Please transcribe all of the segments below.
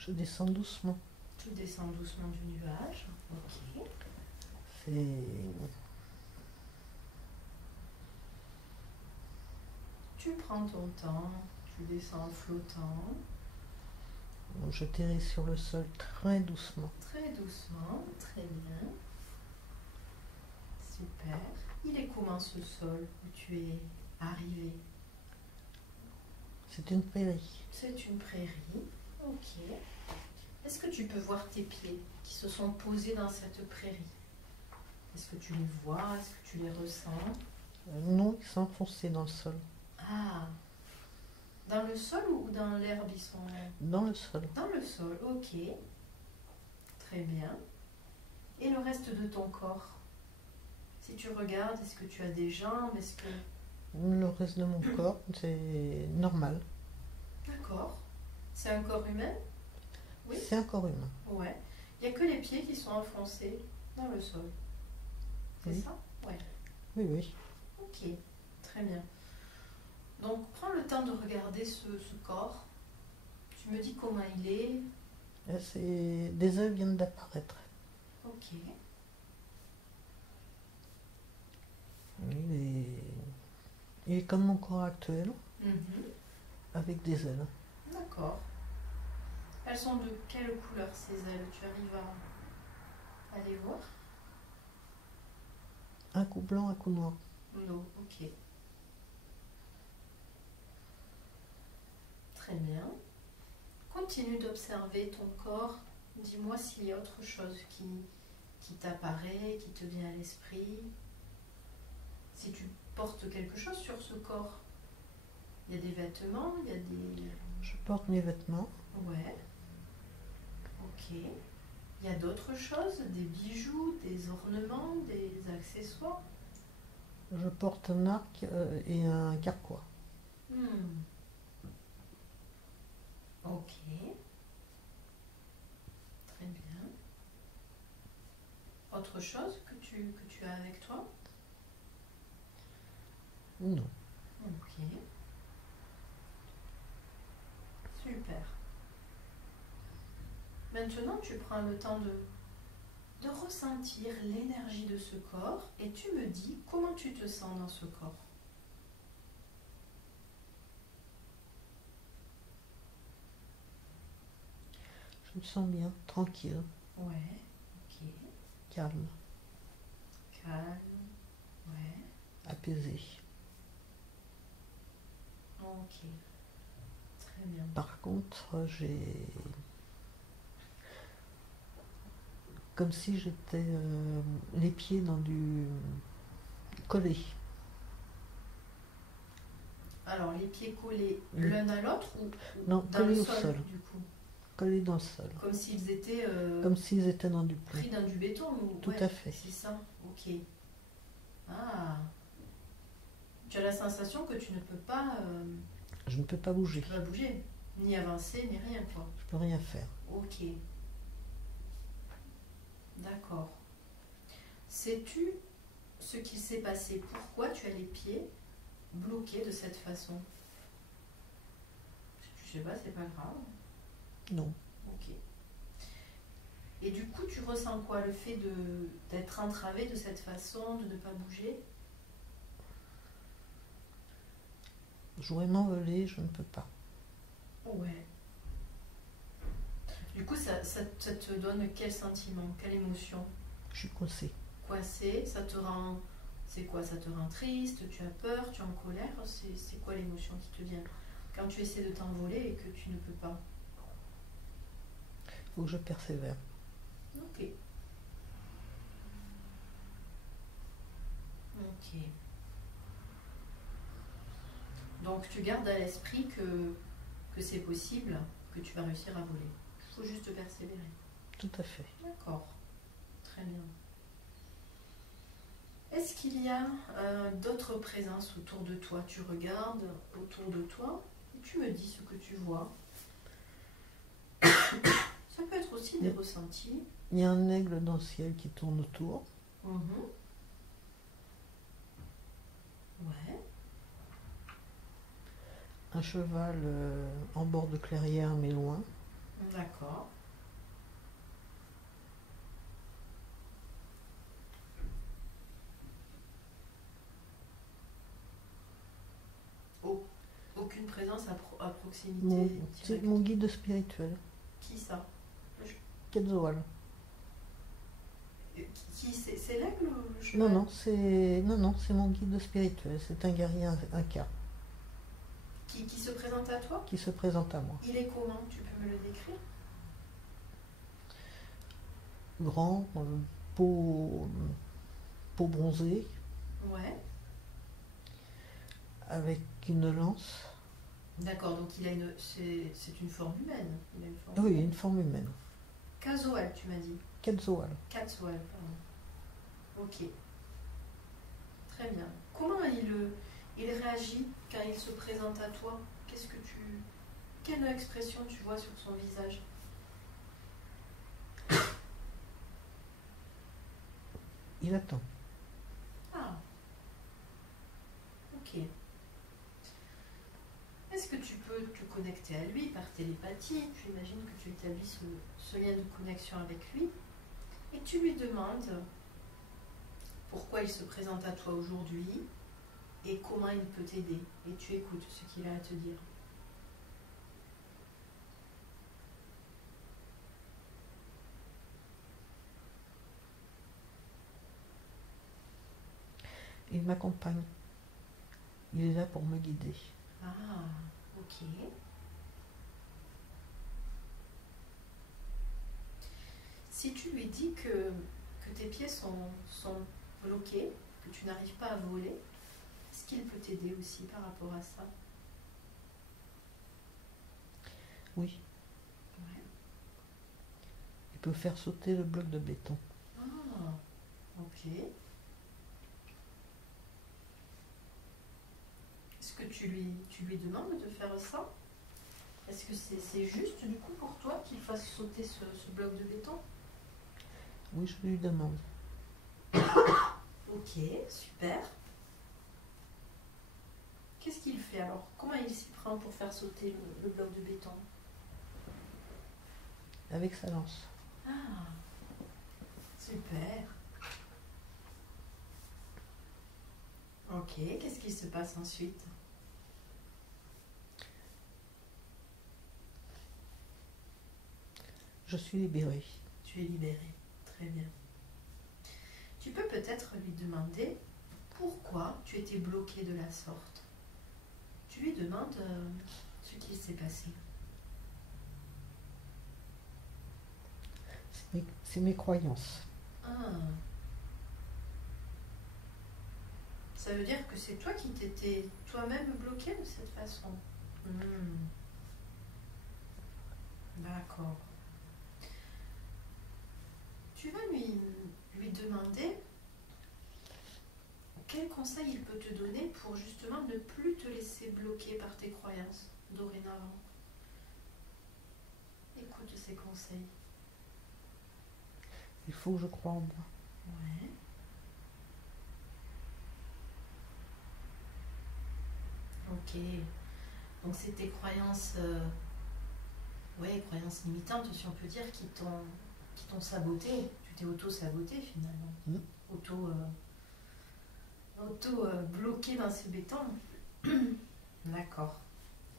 Je descends doucement. Tu descends doucement du nuage. Ok. C'est... Tu prends ton temps, tu descends en flottant, Je atterris sur le sol très doucement. très doucement, très bien. Super. Il est comment ce sol où tu es arrivé? C'est une prairie. C'est une prairie. Ok. Est-ce que tu peux voir tes pieds qui se sont posés dans cette prairie? Est-ce que tu les vois? Est-ce que tu les ressens? Non, ils sont enfoncés dans le sol. Ah, dans le sol ou dans l'herbe ils sont... Dans le sol. Dans le sol, ok. Très bien. Et le reste de ton corps? Si tu regardes, est-ce que tu as des jambes? Est-ce que... Le reste de mon corps, c'est normal. D'accord. C'est un corps humain? Oui. C'est un corps humain. Ouais. Il n'y a que les pieds qui sont enfoncés dans le sol. C'est Oui. ça? Ouais. Oui, oui. Ok. Très bien. Donc, prends le temps de regarder ce corps. Tu me dis comment il est. Des œufs viennent d'apparaître. Ok. Il est comme mon corps actuel, Mhm. avec des ailes. D'accord. Elles sont de quelle couleur ces ailes? Tu arrives à les voir? Un coup blanc, un coup noir. Non, ok. Très bien. Continue d'observer ton corps. Dis-moi s'il y a autre chose qui t'apparaît, qui te vient à l'esprit. Si tu portes quelque chose sur ce corps. Il y a des vêtements, il y a des... Je porte mes vêtements. Ouais. Ok. Il y a d'autres choses, des bijoux, des ornements, des accessoires. Je porte un arc et un carquois. Hmm. Ok. Très bien. Autre chose que tu as avec toi? Non. Ok. Super. Maintenant, tu prends le temps de ressentir l'énergie de ce corps et tu me dis comment tu te sens dans ce corps. Je me sens bien, tranquille, Ouais, ok. calme, Calme, ouais, apaisé. ok. Très bien. Par contre, j'ai... Comme si j'étais les pieds dans du collé. Alors, les pieds collés l'un à l'autre ou Non, dans le collés au sol, sol. du coup? Collés dans le sol. Comme s'ils étaient Comme s'ils étaient dans du plomb. pris dans du béton ou... Tout ouais, à fait. c'est ça, ok. Ah, tu as la sensation que tu ne peux pas, Je ne peux pas bouger. tu vas bouger, ni avancer, ni rien, quoi. Je peux rien faire. Ok. D'accord. Sais-tu ce qu'il s'est passé? Pourquoi tu as les pieds bloqués de cette façon? Si tu sais pas, c'est pas grave. Non. Ok. Et du coup, tu ressens quoi? Le fait d'être entravé de cette façon, de ne pas bouger? Je voudrais m'envoler, je ne peux pas. Ouais. Du coup, ça te donne quel sentiment, quelle émotion? Je suis coincée. Coincé, ça te rend... C'est quoi? Ça te rend triste? Tu as peur? Tu es en colère? C'est quoi l'émotion qui te vient quand tu essaies de t'envoler et que tu ne peux pas? Il faut que je persévère. Ok. Ok. Donc tu gardes à l'esprit que c'est possible, que tu vas réussir à voler. Il faut juste persévérer. Tout à fait. D'accord. Très bien. Est-ce qu'il y a d'autres présences autour de toi? Tu regardes autour de toi et tu me dis ce que tu vois. Ça peut être aussi des ressentis. Il y a un aigle dans le ciel qui tourne autour. Mhm. Ouais. Un cheval en bord de clairière, mais loin. D'accord. Aucune présence à proximité C'est directe. mon guide spirituel, Qui ça? Quetzal. Qui c'est l'aigle ou le cheval? Non, c'est mon guide spirituel. C'est un guerrier inca Qui se présente à toi? qui se présente à moi. Il est comment? Tu peux me le décrire? Grand, peau bronzée, Ouais. avec une lance. D'accord, donc c'est une forme humaine. Il a une forme Oui, humaine. une forme humaine. Kazoal, tu m'as dit. Quetzal. Katsual, pardon. Ok. Très bien. Comment il réagit quand il se présente à toi? Quelle expression tu vois sur son visage? Il attend. Ah, ok. Est-ce que tu peux te connecter à lui par télépathie? Tu imagines que tu établis ce lien de connexion avec lui et tu lui demandes pourquoi il se présente à toi aujourd'hui et comment il peut t'aider. Et tu écoutes ce qu'il a à te dire. Il m'accompagne. Il est là pour me guider. Ah, ok. Si tu lui dis que tes pieds sont bloqués, que tu n'arrives pas à voler, est-ce qu'il peut t'aider aussi par rapport à ça? Oui, Ouais. il peut faire sauter le bloc de béton. Ah, ok. Est-ce que tu lui demandes de faire ça? Est-ce que c'est juste du coup pour toi qu'il fasse sauter ce bloc de béton? Oui, je lui demande. Ok, super. Qu'est-ce qu'il fait alors? Comment il s'y prend pour faire sauter le bloc de béton? Avec sa lance. Ah, super. Ok, qu'est-ce qui se passe ensuite? Je suis libérée. Tu es libéré. Très bien. Tu peux peut-être lui demander pourquoi tu étais bloqué de la sorte. Tu lui demandes ce qui s'est passé. C'est mes croyances. Ah. Ça veut dire que c'est toi qui t'étais toi-même bloqué de cette façon. D'accord. Tu vas lui demander quel conseil il peut te donner pour justement ne plus te laisser bloquer par tes croyances dorénavant. Écoute ces conseils. Il faut que je croie en moi. Ouais. Ok. Donc c'est tes croyances, croyances limitantes, si on peut dire, qui t'ont saboté. Tu t'es auto-saboté finalement. Auto-bloqué dans ce béton. D'accord.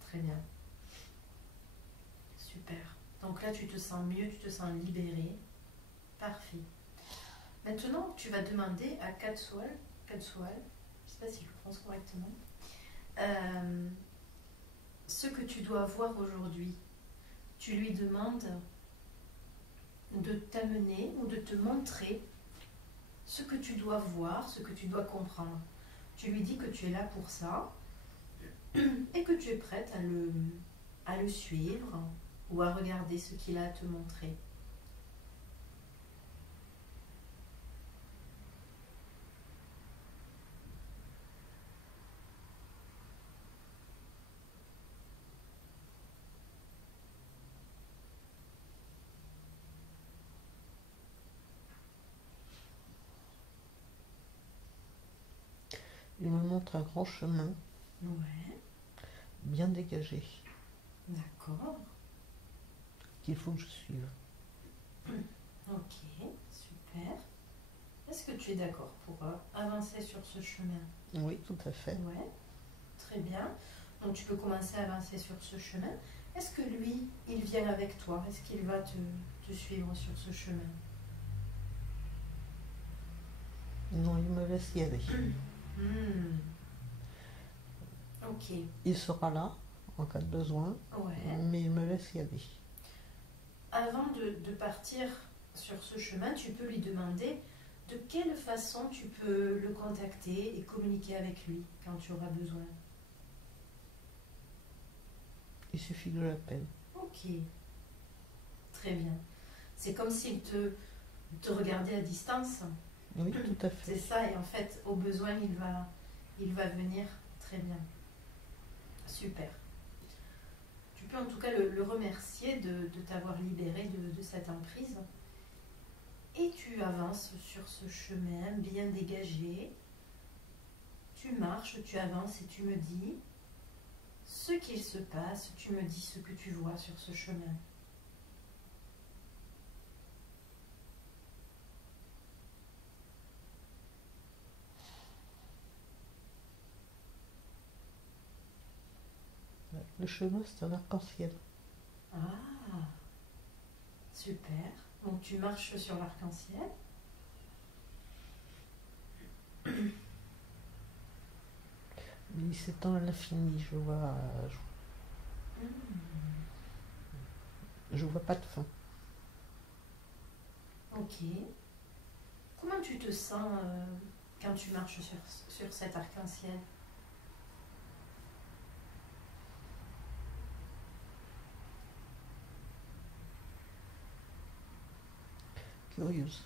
Très bien. Super. Donc là, tu te sens mieux, tu te sens libéré. Parfait. Maintenant, tu vas demander à Katsual, je ne sais pas si je le prononce correctement, ce que tu dois voir aujourd'hui. Tu lui demandes de t'amener ou de te montrer ce que tu dois voir, ce que tu dois comprendre. Tu lui dis que tu es là pour ça et que tu es prête à le suivre ou à regarder ce qu'il a à te montrer. Il me montre un grand chemin, Ouais, bien dégagé. d'accord. qu'il faut que je suive. Ok, super. Est-ce que tu es d'accord pour avancer sur ce chemin? Oui, tout à fait. Ouais, très bien. Donc tu peux commencer à avancer sur ce chemin. Est-ce que lui, il vient avec toi? Est-ce qu'il va te suivre sur ce chemin? Non, il me laisse y aller. Hmm. Ok, Il sera là en cas de besoin, ouais. mais il me laisse y aller. Avant de partir sur ce chemin, tu peux lui demander de quelle façon tu peux le contacter et communiquer avec lui quand tu auras besoin. Il suffit que je l'appelle. Ok, très bien. C'est comme s'il te regardait à distance. Oui, tout à C'est fait. ça, et en fait, au besoin, il va venir. Très bien. Super. Tu peux en tout cas le remercier de t'avoir libéré de cette emprise. Et tu avances sur ce chemin bien dégagé. Tu marches, tu avances et tu me dis ce qu'il se passe, tu me dis ce que tu vois sur ce chemin. Le chemin, c'est un arc-en-ciel. Ah, super. Donc tu marches sur l'arc-en-ciel. Il s'étend à l'infini. Je vois pas de fin. Ok. Comment tu te sens quand tu marches sur cet arc-en-ciel? Curieuse.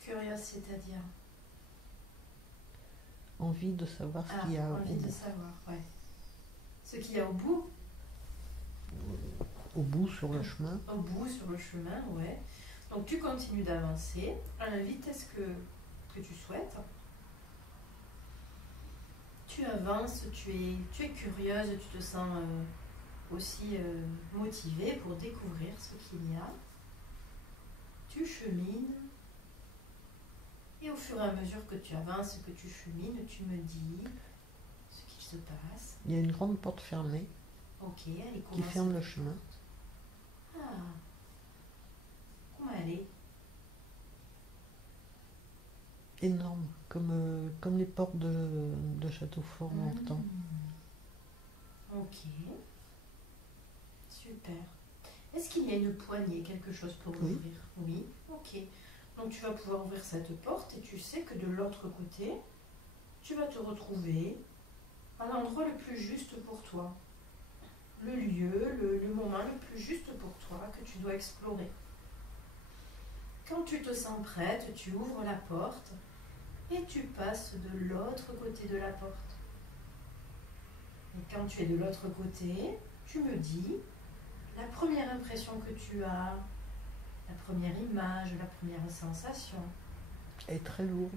Curieuse, c'est-à-dire? Envie de savoir ce qu'il y a au envie de bout. savoir, ouais. Ce qu'il y a au bout? Au bout, sur le chemin. Au bout, sur le chemin, ouais. Donc tu continues d'avancer à la vitesse que tu souhaites. Tu avances, tu es curieuse, tu te sens aussi motivée pour découvrir ce qu'il y a. Tu chemines. Et au fur et à mesure que tu avances, que tu chemines, tu me dis ce qu'il se passe. Il y a une grande porte fermée Ok, elle est qui ferme le chemin. Ah, comment elle est? Énorme, comme les portes de château fort dans le temps. Ok, super. Est-ce qu'il y a une poignée, quelque chose pour Oui. l'ouvrir? Oui, ok. Donc tu vas pouvoir ouvrir cette porte et tu sais que de l'autre côté, tu vas te retrouver à l'endroit le plus juste pour toi. Le lieu, le moment le plus juste pour toi que tu dois explorer. Quand tu te sens prête, tu ouvres la porte et tu passes de l'autre côté de la porte. Et quand tu es de l'autre côté, tu me dis la première impression que tu as, la première image, la première sensation. Elle est très lourde.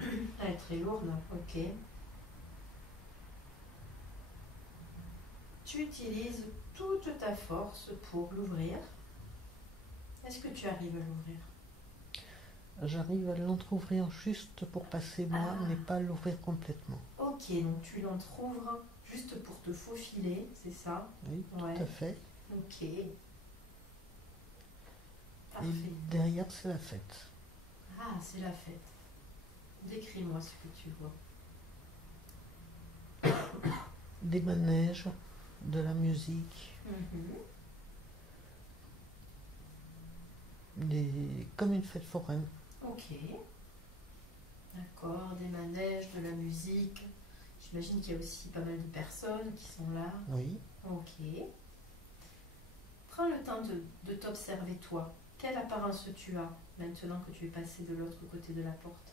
Elle est très lourde, ok. Tu utilises toute ta force pour l'ouvrir. Est-ce que tu arrives à l'ouvrir? J'arrive à l'entrouvrir juste pour passer moi, mais pas à l'ouvrir complètement. Ok, donc tu l'entrouvres juste pour te faufiler, c'est ça? Oui, Ouais. tout à fait. Ok. Parfait. Et derrière, c'est la fête. Ah, c'est la fête. Décris-moi ce que tu vois. Des manèges, de la musique, comme une fête foraine. Ok. D'accord, des manèges, de la musique. J'imagine qu'il y a aussi pas mal de personnes qui sont là. Oui. Ok. Prends le temps de t'observer toi. Quelle apparence tu as maintenant que tu es passé de l'autre côté de la porte?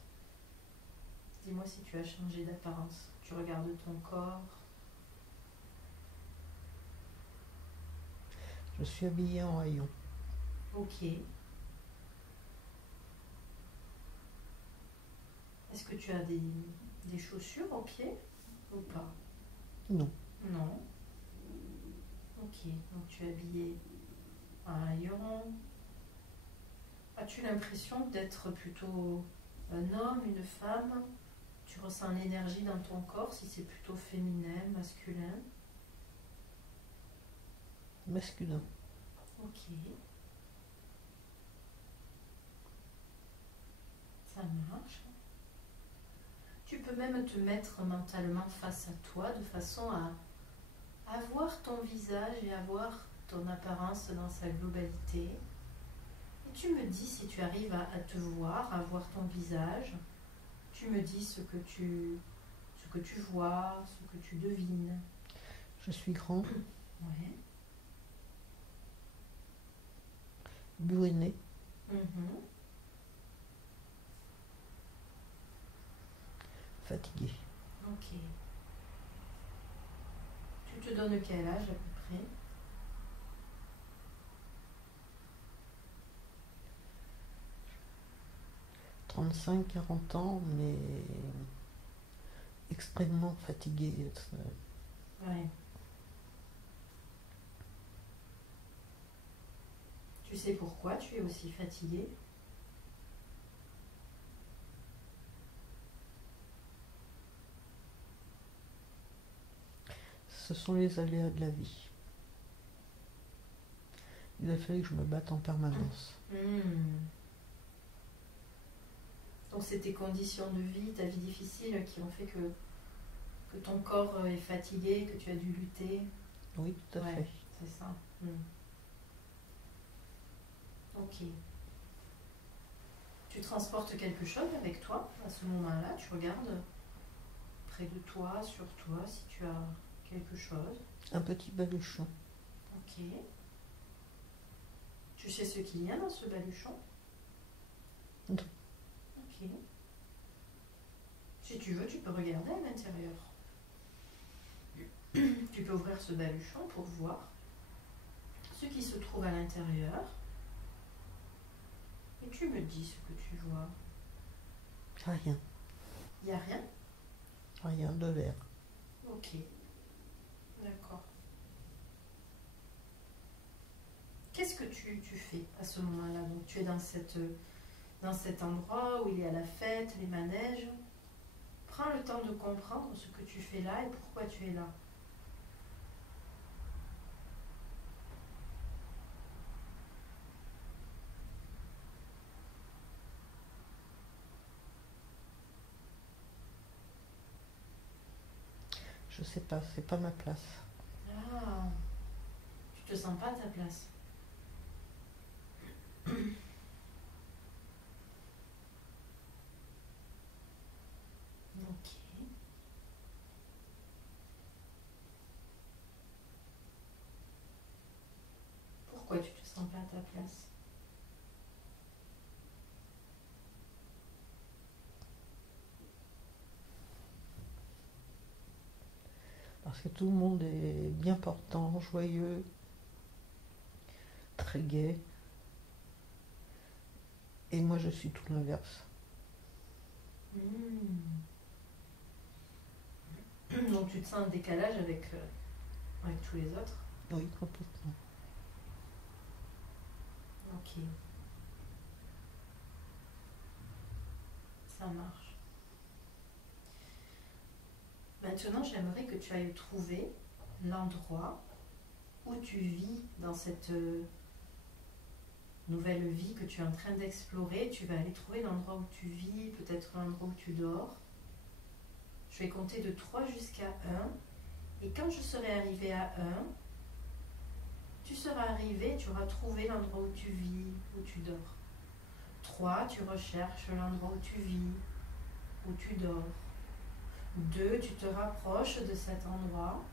Dis-moi si tu as changé d'apparence. Tu regardes ton corps. Je suis habillée en haillons. Ok. Est-ce que tu as des chaussures aux pieds ou pas? Non. Non. Ok, donc tu es habillé en rayon. As-tu l'impression d'être plutôt un homme, une femme? Tu ressens l'énergie dans ton corps, si c'est plutôt féminin, masculin? Masculin. Ok, ça marche. Tu peux même te mettre mentalement face à toi de façon à voir ton visage et à voir ton apparence dans sa globalité. Et tu me dis si tu arrives à te voir, à voir ton visage. Tu me dis ce que tu vois, ce que tu devines. Je suis grand, Ouais. bourriné, Mhm. fatigué. Ok. Tu te donnes quel âge à peu près? 35-40 ans, mais extrêmement fatigué. Ouais. Tu sais pourquoi tu es aussi fatigué? Ce sont les aléas de la vie. Il a fallu que je me batte en permanence. Donc c'est tes conditions de vie, ta vie difficile qui ont fait que ton corps est fatigué, que tu as dû lutter. Oui, tout à Ouais, fait. c'est ça. Ok. Tu transportes quelque chose avec toi à ce moment-là. Tu regardes près de toi, sur toi, si tu as quelque chose. Un petit baluchon. Ok. Tu sais ce qu'il y a dans ce baluchon? Non. Ok. Si tu veux, tu peux regarder à l'intérieur. Tu peux ouvrir ce baluchon pour voir ce qui se trouve à l'intérieur. Et tu me dis ce que tu vois. Rien. Il n'y a rien? Rien de l'air. Ok. D'accord. Qu'est-ce que tu fais à ce moment-là? Donc tu es dans cet endroit où il y a la fête, les manèges. Prends le temps de comprendre ce que tu fais là et pourquoi tu es là. Je sais pas, c'est pas ma place. Ah, tu te sens pas à ta place. Ok. Pourquoi tu te sens pas à ta place? Parce que tout le monde est bien portant, joyeux, très gai. Et moi, je suis tout l'inverse. Donc tu te sens en décalage avec tous les autres. Oui, complètement. Ok. Ça marche. Maintenant, j'aimerais que tu ailles trouver l'endroit où tu vis dans cette nouvelle vie que tu es en train d'explorer. Tu vas aller trouver l'endroit où tu vis, peut-être l'endroit où tu dors. Je vais compter de 3 jusqu'à 1. Et quand je serai arrivée à 1, tu seras arrivé, tu auras trouvé l'endroit où tu vis, où tu dors. 3, tu recherches l'endroit où tu vis, où tu dors. 2, tu te rapproches de cet endroit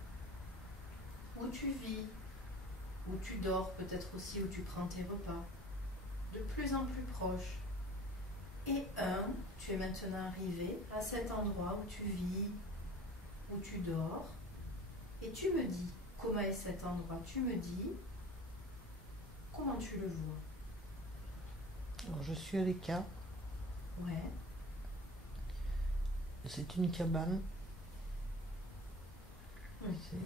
où tu vis, où tu dors, peut-être aussi où tu prends tes repas. De plus en plus proche. Et 1, tu es maintenant arrivé à cet endroit où tu vis, où tu dors. Et tu me dis comment est cet endroit. Tu me dis comment tu le vois. Alors, je suis à l'écart. Ouais. C'est une cabane. C'est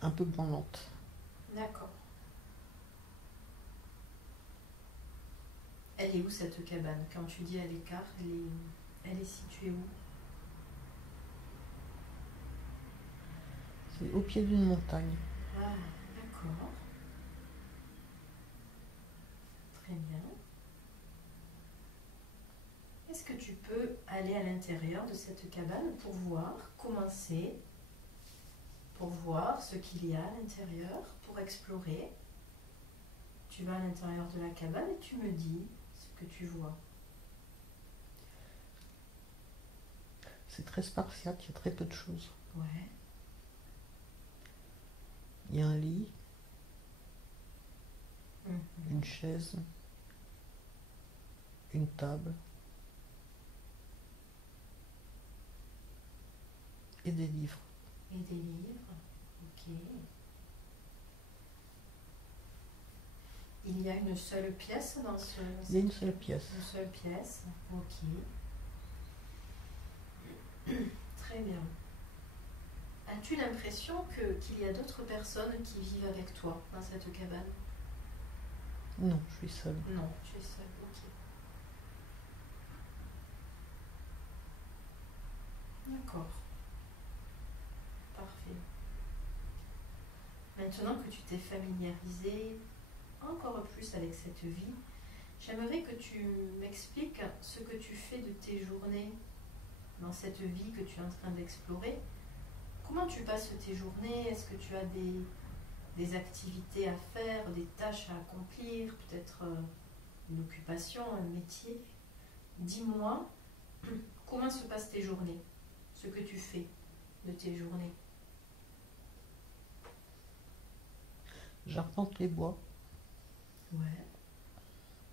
un peu branlante. D'accord. Elle est où cette cabane? Quand tu dis à l'écart, elle est située où? C'est au pied d'une montagne. Ah, d'accord. Très bien. Est-ce que tu peux aller à l'intérieur de cette cabane pour voir comment c'est, pour voir ce qu'il y a à l'intérieur, pour explorer? Tu vas à l'intérieur de la cabane et tu me dis ce que tu vois. C'est très spartiate, il y a très peu de choses. Ouais. Il y a un lit, Mhm. une chaise, une table et des livres. Et des livres. Ok. Il y a une seule pièce dans ce... Il y a une seule pièce. Une seule pièce. Ok. Très bien. As-tu l'impression qu'il y a d'autres personnes qui vivent avec toi dans cette cabane? Non, je suis seule. Non, tu es seule. Ok. D'accord. Parfait. Maintenant que tu t'es familiarisé encore plus avec cette vie, j'aimerais que tu m'expliques ce que tu fais de tes journées dans cette vie que tu es en train d'explorer. Comment tu passes tes journées? Est-ce que tu as des activités à faire, des tâches à accomplir, peut-être une occupation, un métier? Dis-moi, comment se passent tes journées? Ce que tu fais de tes journées? J'arpente les bois, Ouais,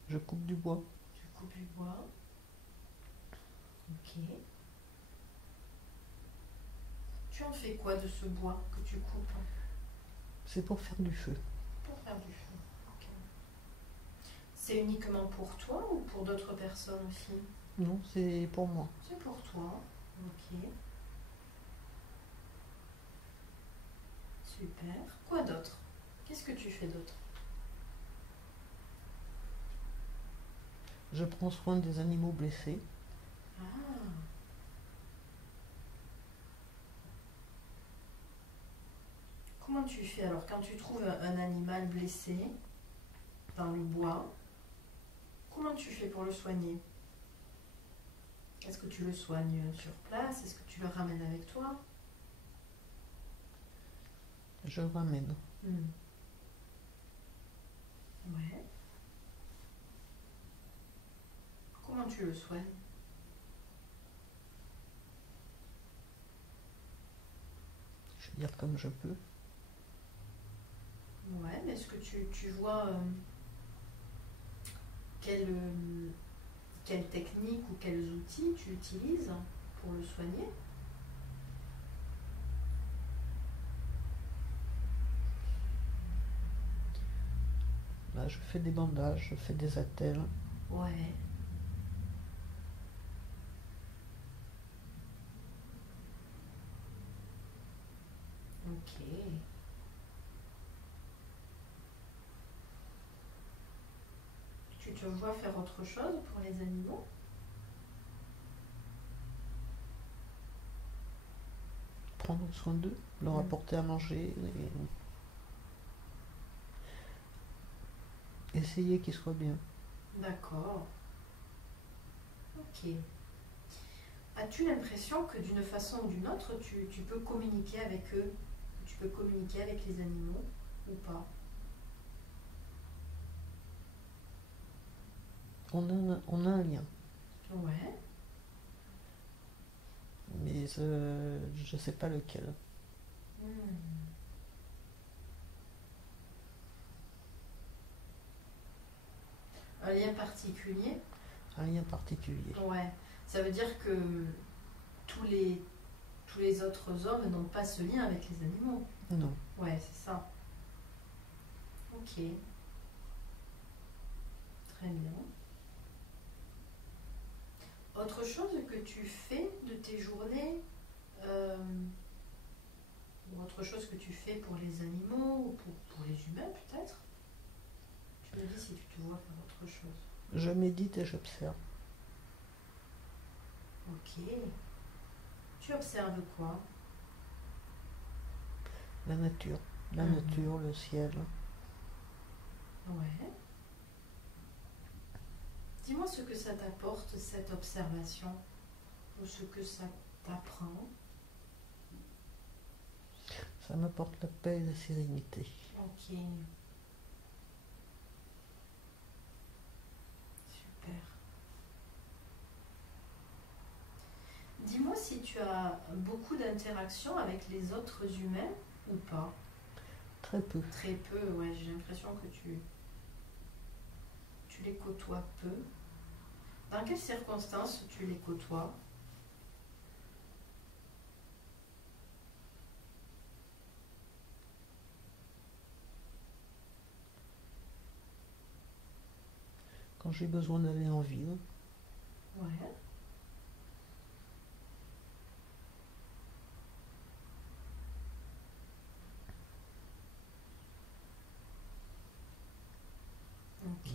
je coupe du bois. tu coupes du bois. Ok. Tu en fais quoi de ce bois que tu coupes C'est pour faire du feu. pour faire du feu? Ok. C'est uniquement pour toi ou pour d'autres personnes aussi? Non, c'est pour moi. C'est pour toi. Ok. Super. Quoi d'autre? Qu'est-ce que tu fais d'autre? Je prends soin des animaux blessés. Ah. Comment tu fais alors quand tu trouves un animal blessé dans le bois? Comment tu fais pour le soigner? Est-ce que tu le soignes sur place? Est-ce que tu le ramènes avec toi? Je le ramène. Ouais. Comment tu le soignes? Je vais dire comme je peux. Ouais, mais est-ce que tu vois quelle technique ou quels outils tu utilises pour le soigner? Là, je fais des bandages, je fais des attelles. Ouais. Ok. Tu te vois faire autre chose pour les animaux? Prendre soin d'eux, leur apporter à manger et essayer qu'ils soient bien. D'accord. Ok. As-tu l'impression que d'une façon ou d'une autre, tu peux communiquer avec eux? Que tu peux communiquer avec les animaux ou pas? On a un lien, Ouais. mais je ne sais pas lequel. Hmm. Un lien particulier? Un lien particulier. Ouais. Ça veut dire que tous les, tous les autres hommes n'ont pas ce lien avec les animaux. Non. Ouais, c'est ça. Ok. Très bien. Autre chose que tu fais de tes journées, ou autre autre chose que tu fais pour les animaux ou pour les humains peut-être? Tu me dis si tu te vois faire autre chose. Je médite et j'observe. Ok. Tu observes quoi? La nature. La Mhm. nature, le ciel. Ouais. Dis-moi ce que ça t'apporte, cette observation, ou ce que ça t'apprend. Ça m'apporte la paix et la sérénité. Ok. Super. Dis-moi si tu as beaucoup d'interactions avec les autres humains ou pas. Très peu. Très peu, ouais, j'ai l'impression que tu les côtoies peu. Dans quelles circonstances tu les côtoies? Quand j'ai besoin d'aller en ville, Ouais. Ok.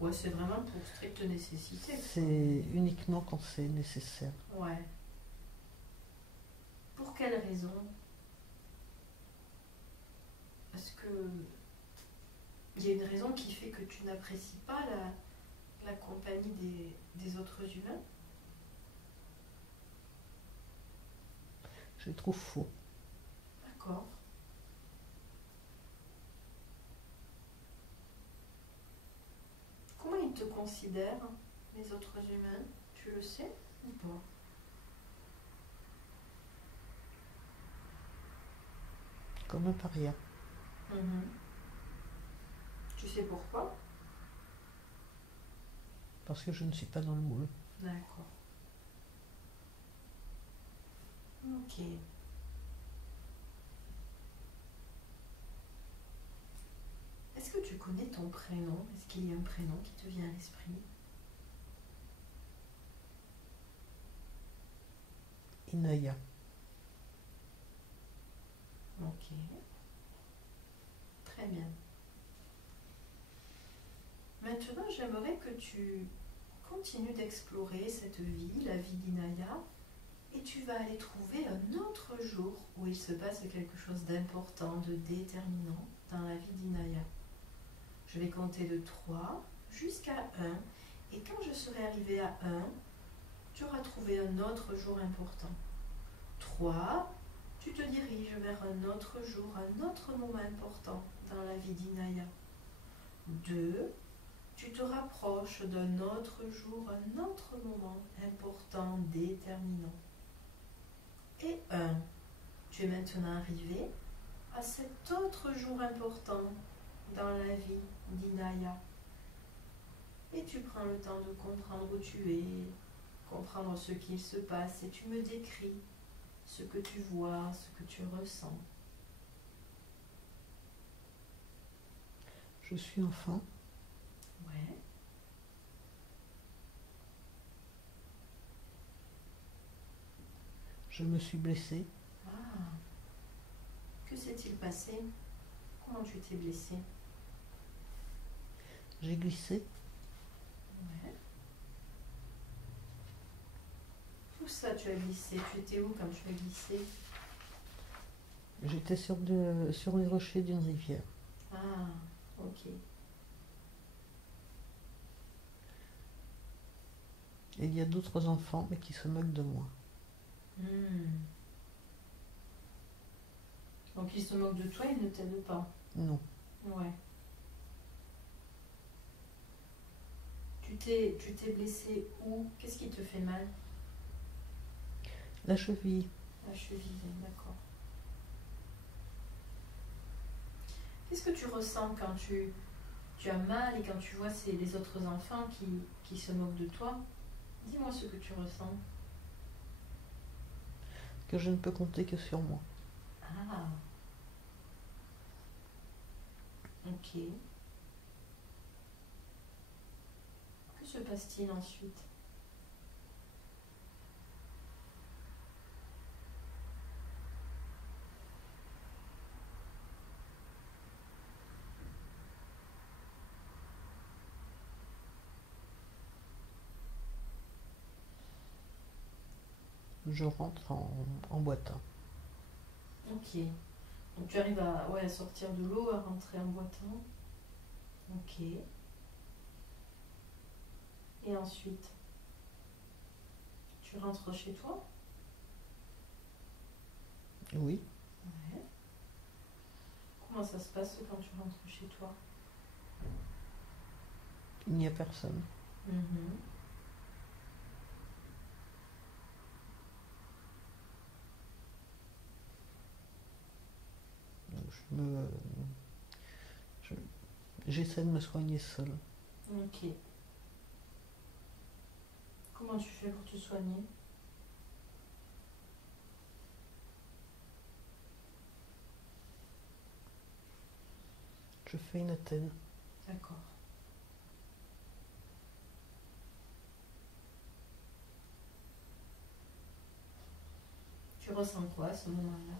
Ouais, c'est vraiment pour stricte nécessité. c'est uniquement quand c'est nécessaire. Ouais. Pour quelle raison? Parce que il y a une raison qui fait que tu n'apprécies pas la compagnie des autres humains? Je les trouve faux. D'accord. Comment ils te considèrent, les autres humains? Tu le sais ou pas? Comme un paria. Mhm. Tu sais pourquoi? Parce que je ne suis pas dans le moule. D'accord. Ok. Est-ce que tu connais ton prénom? Est-ce qu'il y a un prénom qui te vient à l'esprit? Inaya. Ok. Très bien. Maintenant, j'aimerais que tu continues d'explorer cette vie, la vie d'Inaya, et tu vas aller trouver un autre jour où il se passe quelque chose d'important, de déterminant dans la vie d'Inaya. Je vais compter de 3 jusqu'à 1, et quand je serai arrivée à 1, tu auras trouvé un autre jour important. 3, tu te diriges vers un autre jour, un autre moment important dans la vie d'Inaya. 2, tu te rapproches d'un autre jour, un autre moment important, déterminant. Et 1, tu es maintenant arrivé à cet autre jour important dans la vie d'Inaya. Et tu prends le temps de comprendre où tu es, comprendre ce qu'il se passe, et tu me décris ce que tu vois, ce que tu ressens. Je suis enfant. Ouais. Je me suis blessée. Ah. Que s'est-il passé? Comment tu t'es blessé? J'ai glissé. Ouais. Où ça tu as glissé? Tu étais où quand tu as glissé? J'étais sur les rochers d'une rivière. Ah, ok. Et il y a d'autres enfants mais qui se moquent de moi. Donc ils se moquent de toi, ils ne t'aident pas. Non. Ouais. Tu t'es blessé où? Qu'est-ce qui te fait mal? La cheville. La cheville, d'accord. Qu'est-ce que tu ressens quand tu as mal et quand tu vois les autres enfants qui se moquent de toi? Dis-moi ce que tu ressens. Que je ne peux compter que sur moi. Ah, ok. Que se passe-t-il ensuite? je rentre en boitant. Ok. Donc tu arrives à sortir de l'eau, à rentrer en boitant. Ok. Et ensuite, tu rentres chez toi? Oui, Ouais. Comment ça se passe quand tu rentres chez toi? il n'y a personne. Mhm. Donc je- j'essaie de me soigner seule. Ok. Comment tu fais pour te soigner? Je fais une attelle. D'accord. Tu ressens quoi à ce moment-là?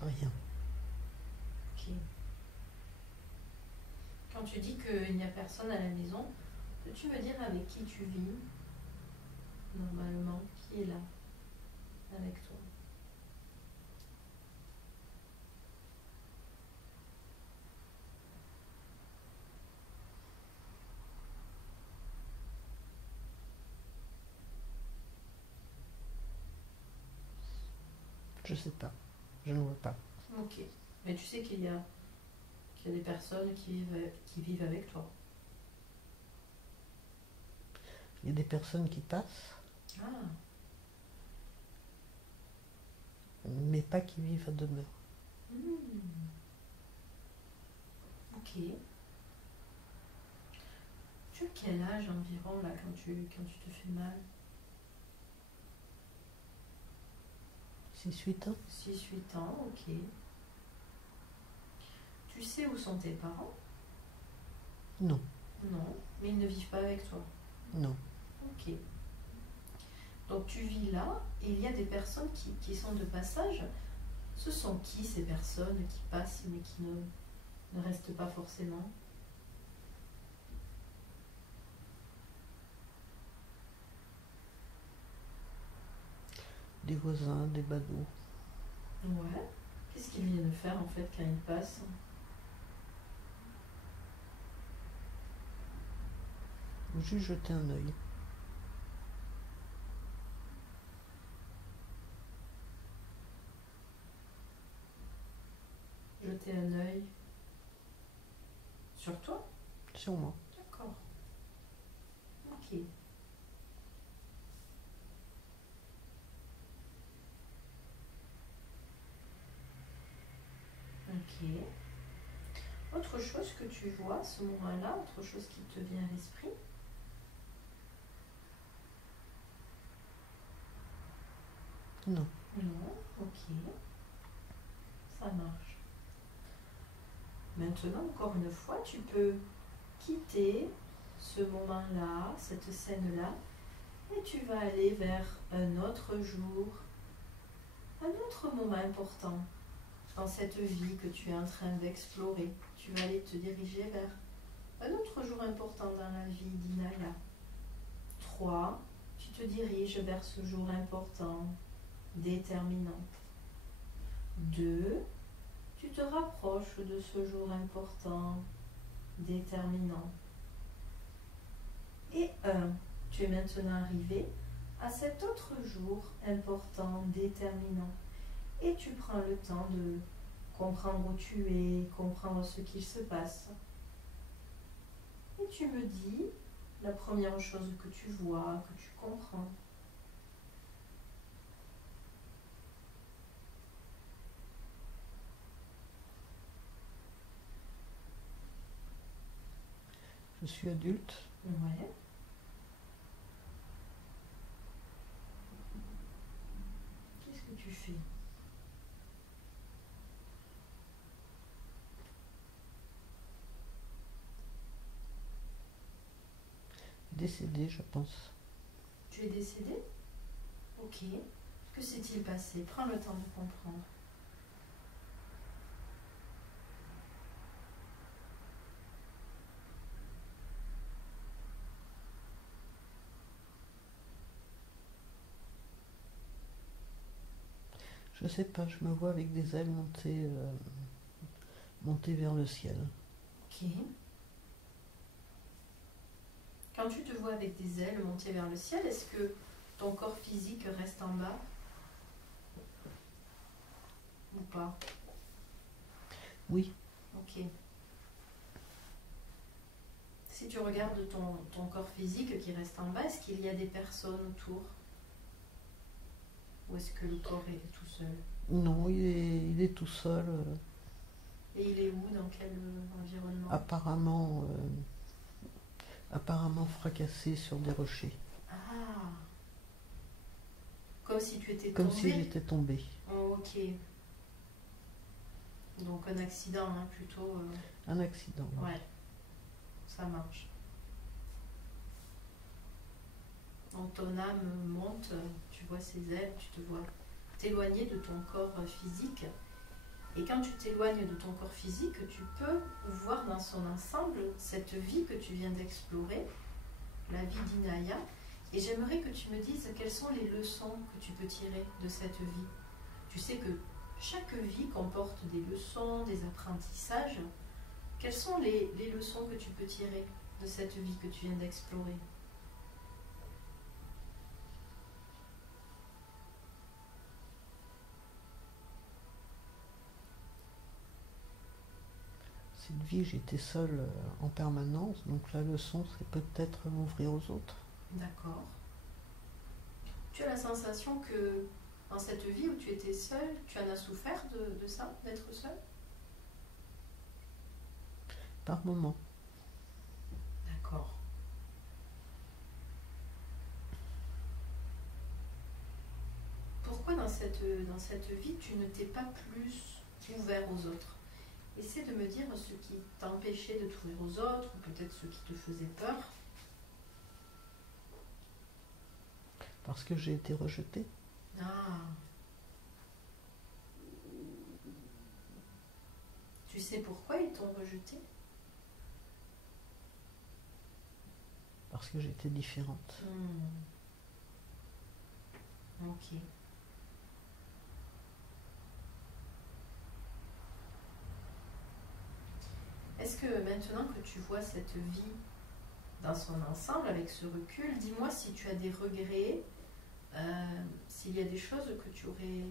Rien. Ok. Quand tu dis qu'il n'y a personne à la maison, peux-tu me dire avec qui tu vis normalement? Qui est là avec toi? Je sais pas. Je ne vois pas. Ok. Mais tu sais qu'il y a des personnes qui vivent avec toi. Il y a des personnes qui passent, Ah, mais pas qui vivent à demeure. hmm, ok. Tu as quel âge environ là quand tu te fais mal? 6-8 ans? 6-8 ans, ok. Tu sais où sont tes parents? Non, Non, mais ils ne vivent pas avec toi. non. Ok. Donc tu vis là et il y a des personnes qui sont de passage. Ce sont qui ces personnes qui passent mais qui ne restent pas forcément? Des voisins, des badauds. Ouais. Qu'est-ce qu'ils viennent faire en fait quand ils passent? Juste jeter un œil. Jeter un œil sur toi? Sur moi. D'accord. Ok. Ok. Autre chose que tu vois à ce moment-là, autre chose qui te vient à l'esprit? Non. Non. Ok. Ça marche. Maintenant, encore une fois, tu peux quitter ce moment-là, cette scène-là, et tu vas aller vers un autre jour, un autre moment important dans cette vie que tu es en train d'explorer. Tu vas aller te diriger vers un autre jour important dans la vie d'Inaya. 3, tu te diriges vers ce jour important, déterminant. 2, tu te rapproches de ce jour important, déterminant. Et 1, tu es maintenant arrivé à cet autre jour important, déterminant. Et tu prends le temps de comprendre où tu es, comprendre ce qu'il se passe. Et tu me dis la première chose que tu vois, que tu comprends. Je suis adulte. Ouais. Qu'est-ce que tu fais? Décédé, je pense. Tu es décédé? Ok. Que s'est-il passé? Prends le temps de comprendre. Je sais pas, je me vois avec des ailes montées vers le ciel. Ok. Quand tu te vois avec des ailes montées vers le ciel, est-ce que ton corps physique reste en bas ou pas? Oui, Ok. Si tu regardes ton corps physique qui reste en bas, est-ce qu'il y a des personnes autour? Ou est-ce que le corps est tout seul? non, il est tout seul. Et il est où? Dans quel environnement? Apparemment fracassé sur des rochers. Ah, comme si tu étais Comme tombé. si j'étais tombée. Oh, ok. Donc un accident, hein, plutôt. Un accident. Ouais, ça marche. Donc ton âme monte, tu vois ses ailes, tu te vois t'éloigner de ton corps physique. Et quand tu t'éloignes de ton corps physique, tu peux voir dans son ensemble cette vie que tu viens d'explorer, la vie d'Inaya. Et j'aimerais que tu me dises quelles sont les leçons que tu peux tirer de cette vie. Tu sais que chaque vie comporte des leçons, des apprentissages. Quelles sont les leçons que tu peux tirer de cette vie que tu viens d'explorer? Cette vie, j'étais seule en permanence, donc la leçon, c'est peut-être m'ouvrir aux autres. D'accord. Tu as la sensation que dans cette vie où tu étais seule, tu en as souffert de ça, d'être seule? Par moments. D'accord. Pourquoi dans cette vie, tu ne t'es pas plus ouvert aux autres? Essaie de me dire ce qui t'empêchait de t'ouvrir aux autres, ou peut-être ce qui te faisait peur. Parce que j'ai été rejetée. Ah. Tu sais pourquoi ils t'ont rejeté? Parce que j'étais différente. Ok. Est-ce que maintenant que tu vois cette vie dans son ensemble, avec ce recul, dis-moi si tu as des regrets, s'il y a des choses que tu aurais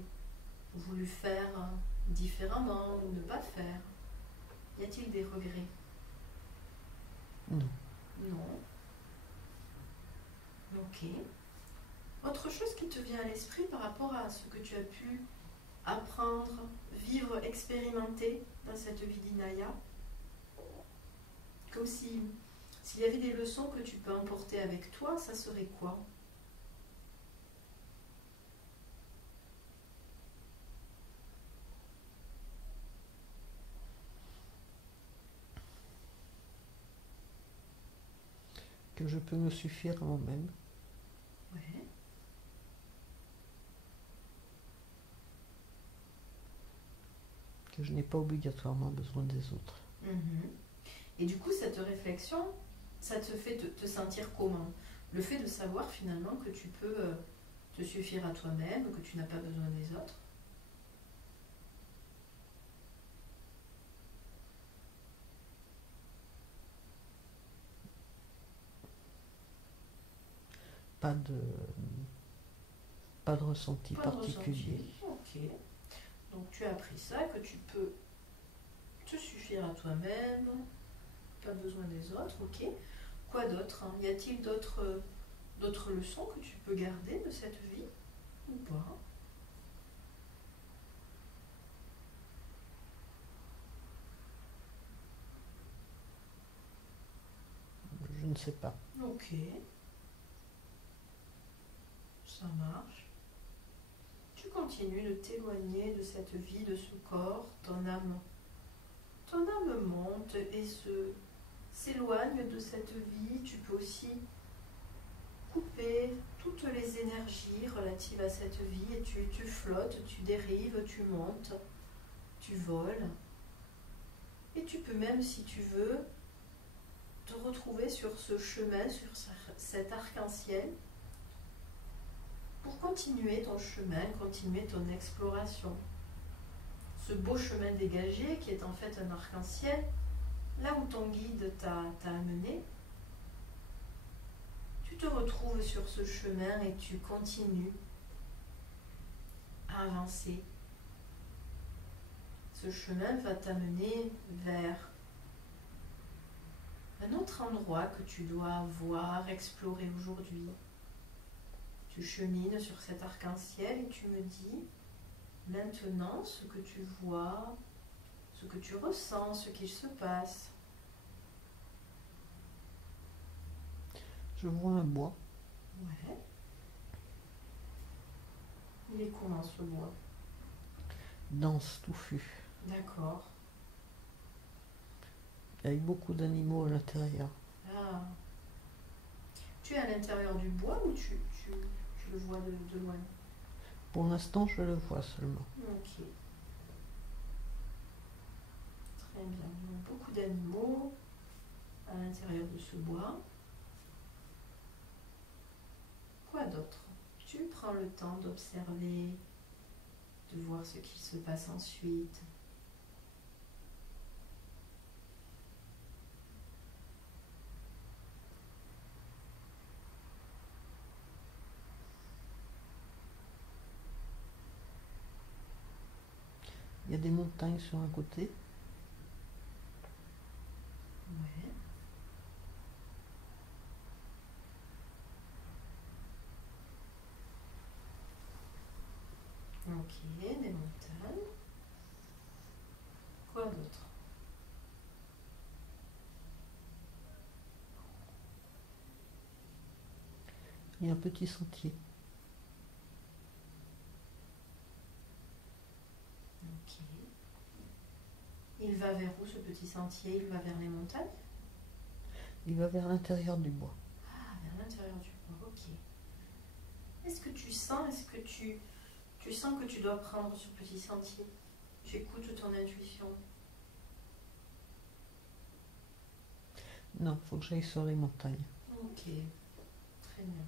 voulu faire différemment ou ne pas faire. Y a-t-il des regrets? Non. Non. Ok. Autre chose qui te vient à l'esprit par rapport à ce que tu as pu apprendre, vivre, expérimenter dans cette vie d'Inaya? Comme s'il y avait des leçons que tu peux emporter avec toi, ça serait quoi? Que je peux me suffire à moi-même. Ouais. Que je n'ai pas obligatoirement besoin des autres. Et du coup, cette réflexion, ça te fait te sentir comment? Le fait de savoir finalement que tu peux te suffire à toi-même, que tu n'as pas besoin des autres. Pas de ressenti Pas de particulier. ressenti. Ok. Donc tu as appris ça, que tu peux te suffire à toi-même, pas besoin des autres, ok. Quoi d'autre, hein? Y a-t-il d'autres leçons que tu peux garder de cette vie ou pas? Je ne sais pas. Ok. Ça marche. Tu continues de t'éloigner de cette vie, de ce corps, ton âme monte et s'éloigne de cette vie. Tu peux aussi couper toutes les énergies relatives à cette vie et tu flottes, tu dérives, tu montes, tu voles. Et tu peux même, si tu veux, te retrouver sur ce chemin, sur cet arc-en-ciel, pour continuer ton chemin, continuer ton exploration. Ce beau chemin dégagé qui est en fait un arc-en-ciel, là où ton guide t'a amené, tu te retrouves sur ce chemin et tu continues à avancer. Ce chemin va t'amener vers un autre endroit que tu dois voir, explorer aujourd'hui. Tu chemines sur cet arc-en-ciel et tu me dis maintenant ce que tu vois, ce que tu ressens, ce qu'il se passe. Je vois un bois. Ouais. Il est comment ce bois? Dense, touffu, D'accord. avec beaucoup d'animaux à l'intérieur. Ah. Tu es à l'intérieur du bois ou tu le vois de loin? Pour l'instant, je le vois seulement. Ok. Très bien. Donc, beaucoup d'animaux à l'intérieur de ce bois. Quoi d'autre? Tu prends le temps d'observer, de voir ce qu'il se passe ensuite. Il y a des montagnes sur un côté. Ouais. Ok, des montagnes. Quoi d'autre? Il y a un petit sentier. Ok. Il va vers où ce petit sentier? Il va vers les montagnes? Il va vers l'intérieur du bois. Ah, vers l'intérieur du bois, ok. Est-ce que tu sens, tu sens que tu dois prendre ce petit sentier? J'écoute ton intuition. Non, il faut que j'aille sur les montagnes. Ok, très bien.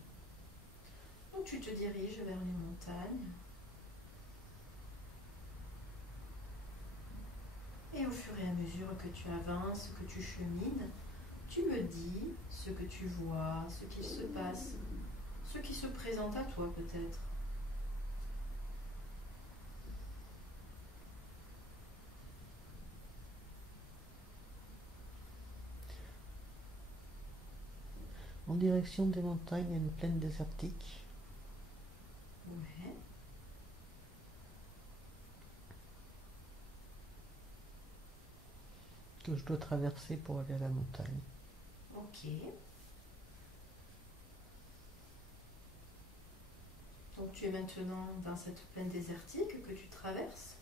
Donc tu te diriges vers les montagnes. Et au fur et à mesure que tu avances, que tu chemines, tu me dis ce que tu vois, ce qu'il se passe, ce qui se présente à toi peut-être. En direction des montagnes, il y a une plaine désertique. Ouais. Que je dois traverser pour aller à la montagne. Ok. Donc tu es maintenant dans cette plaine désertique que tu traverses.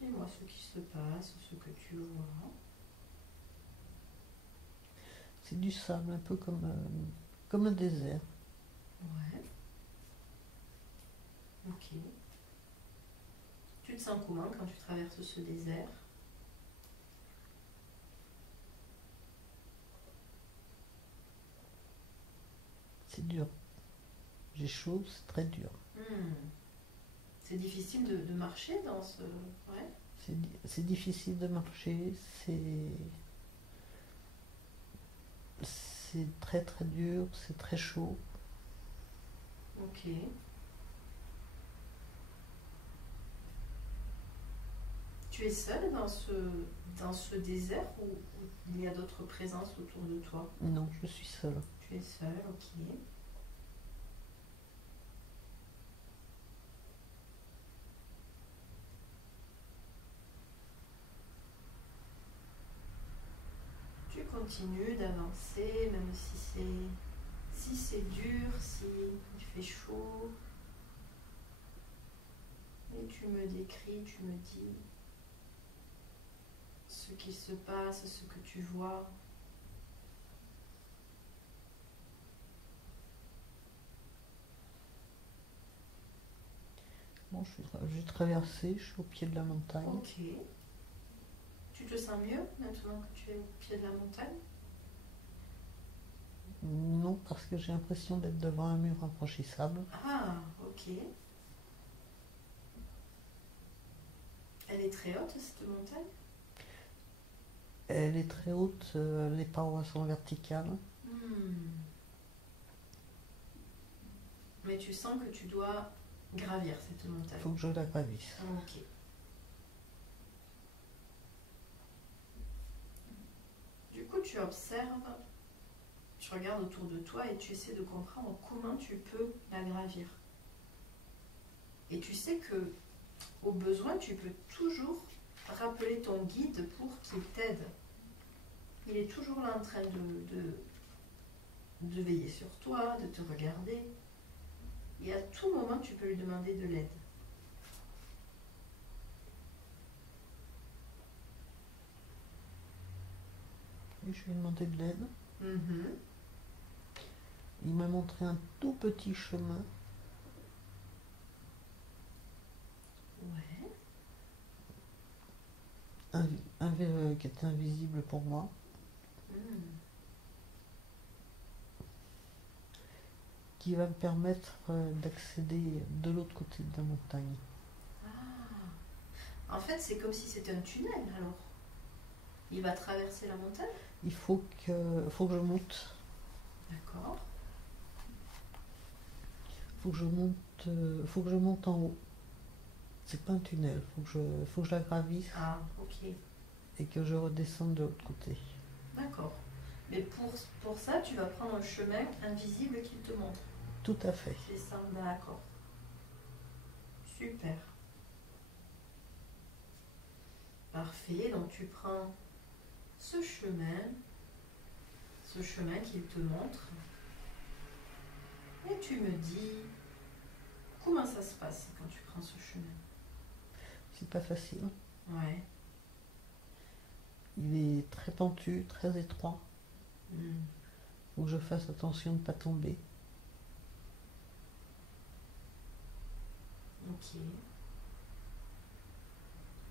Dis-moi ce qui se passe, ce que tu vois. C'est du sable, un peu comme un désert. Ouais. Ok. Tu te sens comment quand tu traverses ce désert? C'est dur. J'ai chaud, c'est très dur. C'est difficile de marcher dans ce... Ouais. C'est difficile de marcher, c'est très très dur, c'est très chaud. Ok. Tu es seule dans ce désert ou il y a d'autres présences autour de toi? Non, je suis seule. Tu es seule, ok. Tu continues d'avancer, même si c'est dur, si il fait chaud. Et tu me décris, tu me dis ce qui se passe, ce que tu vois. Bon, j'ai traversé, je suis au pied de la montagne. Ok. Tu te sens mieux maintenant que tu es au pied de la montagne? parce que j'ai l'impression d'être devant un mur infranchissable. Ah, ok. Elle est très haute, cette montagne? Elle est très haute, les parois sont verticales. Hmm. Mais tu sens que tu dois gravir cette Il montagne. faut que je la gravisse. Ok. Du coup, tu observes, tu regardes autour de toi et tu essaies de comprendre comment tu peux la gravir. Et tu sais que, au besoin, tu peux toujours rappeler ton guide pour qu'il t'aide. Il est toujours là en train de veiller sur toi, de te regarder. Et à tout moment, tu peux lui demander de l'aide. Et je lui ai demandé de l'aide. Mhm. Il m'a montré un tout petit chemin Ouais. qui était invisible pour moi, Hmm. qui va me permettre d'accéder de l'autre côté de la montagne. Ah. En fait, c'est comme si c'était un tunnel alors. Il va traverser la montagne? Il faut que je monte. D'accord. Faut que je monte en haut. C'est pas un tunnel. Faut que je la gravisse Ah, ok. et que je redescende de l'autre côté. D'accord. Mais pour ça, tu vas prendre un chemin invisible qu'il te montre. Tout à fait. C'est ça, d'accord. Super. Parfait. Donc tu prends ce chemin qu'il te montre, et tu me dis comment ça se passe quand tu prends ce chemin. C'est pas facile. Ouais. Il est très pentu, très étroit. Hmm. Faut que je fasse attention de ne pas tomber. Ok.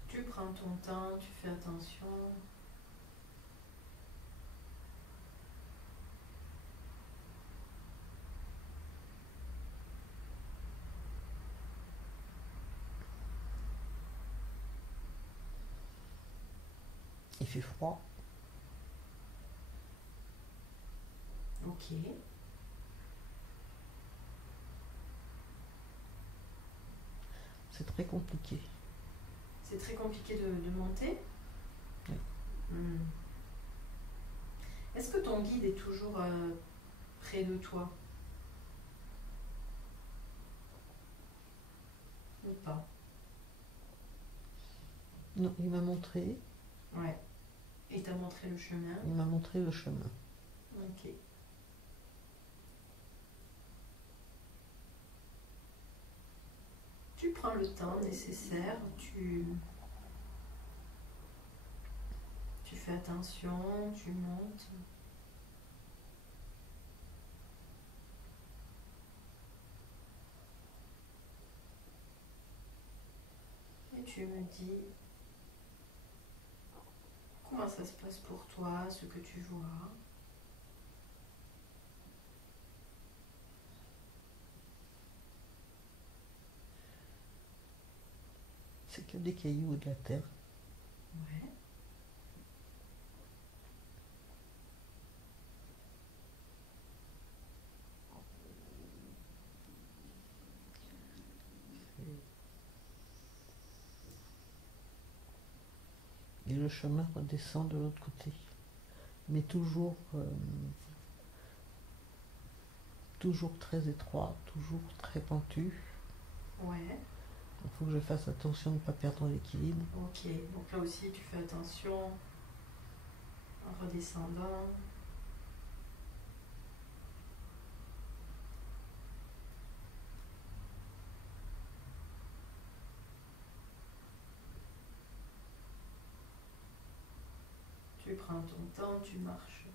Tu prends ton temps, tu fais attention. Il fait froid. Ok. C'est très compliqué. C'est très compliqué de monter. Oui. Hmm. Est-ce que ton guide est toujours près de toi? Ou pas? Non, il m'a montré. Ouais. Il t'a montré le chemin. Il m'a montré le chemin. Ok. Tu prends le temps nécessaire, tu fais attention, tu montes. Et tu me dis comment ça se passe pour toi, ce que tu vois. C'est que des cailloux et de la terre. Ouais. Et le chemin redescend de l'autre côté. Mais toujours très étroit, toujours très pentu. Ouais. Il faut que je fasse attention de ne pas perdre l'équilibre. Ok. Donc là aussi, tu fais attention en redescendant. Tu prends ton temps, tu marches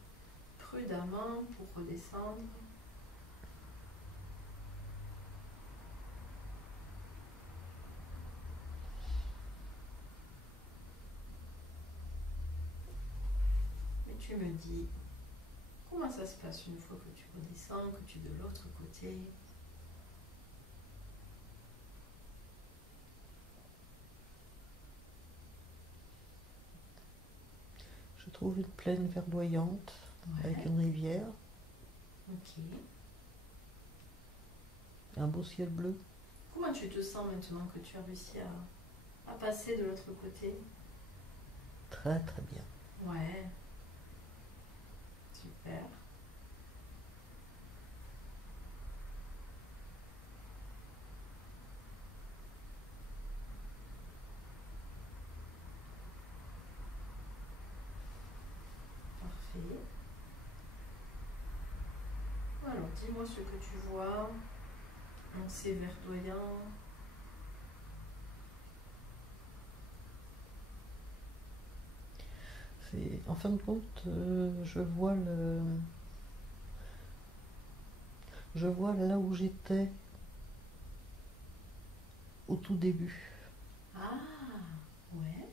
prudemment pour redescendre. Et tu me dis comment ça ça se passe une fois que tu redescends, que tu es de l'autre côté? Je trouve une plaine verdoyante avec Ouais, une rivière, ok. un beau ciel bleu. Comment tu te sens maintenant que tu as réussi à passer de l'autre côté? Très très bien. Ouais, super. Parfait. Alors, dis-moi ce que tu vois. Donc, c'est verdoyant. En fin de compte, je vois là où j'étais au tout début, Ah, ouais,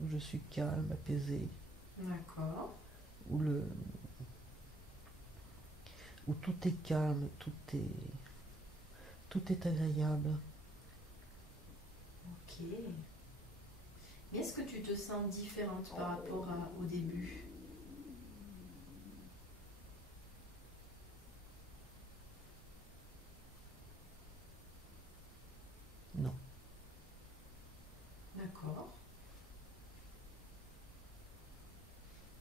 où je suis calme, apaisé, d'accord. où, où tout est calme, tout est agréable. Ok. Mais est-ce que tu te sens différente par rapport au début? Non, D'accord.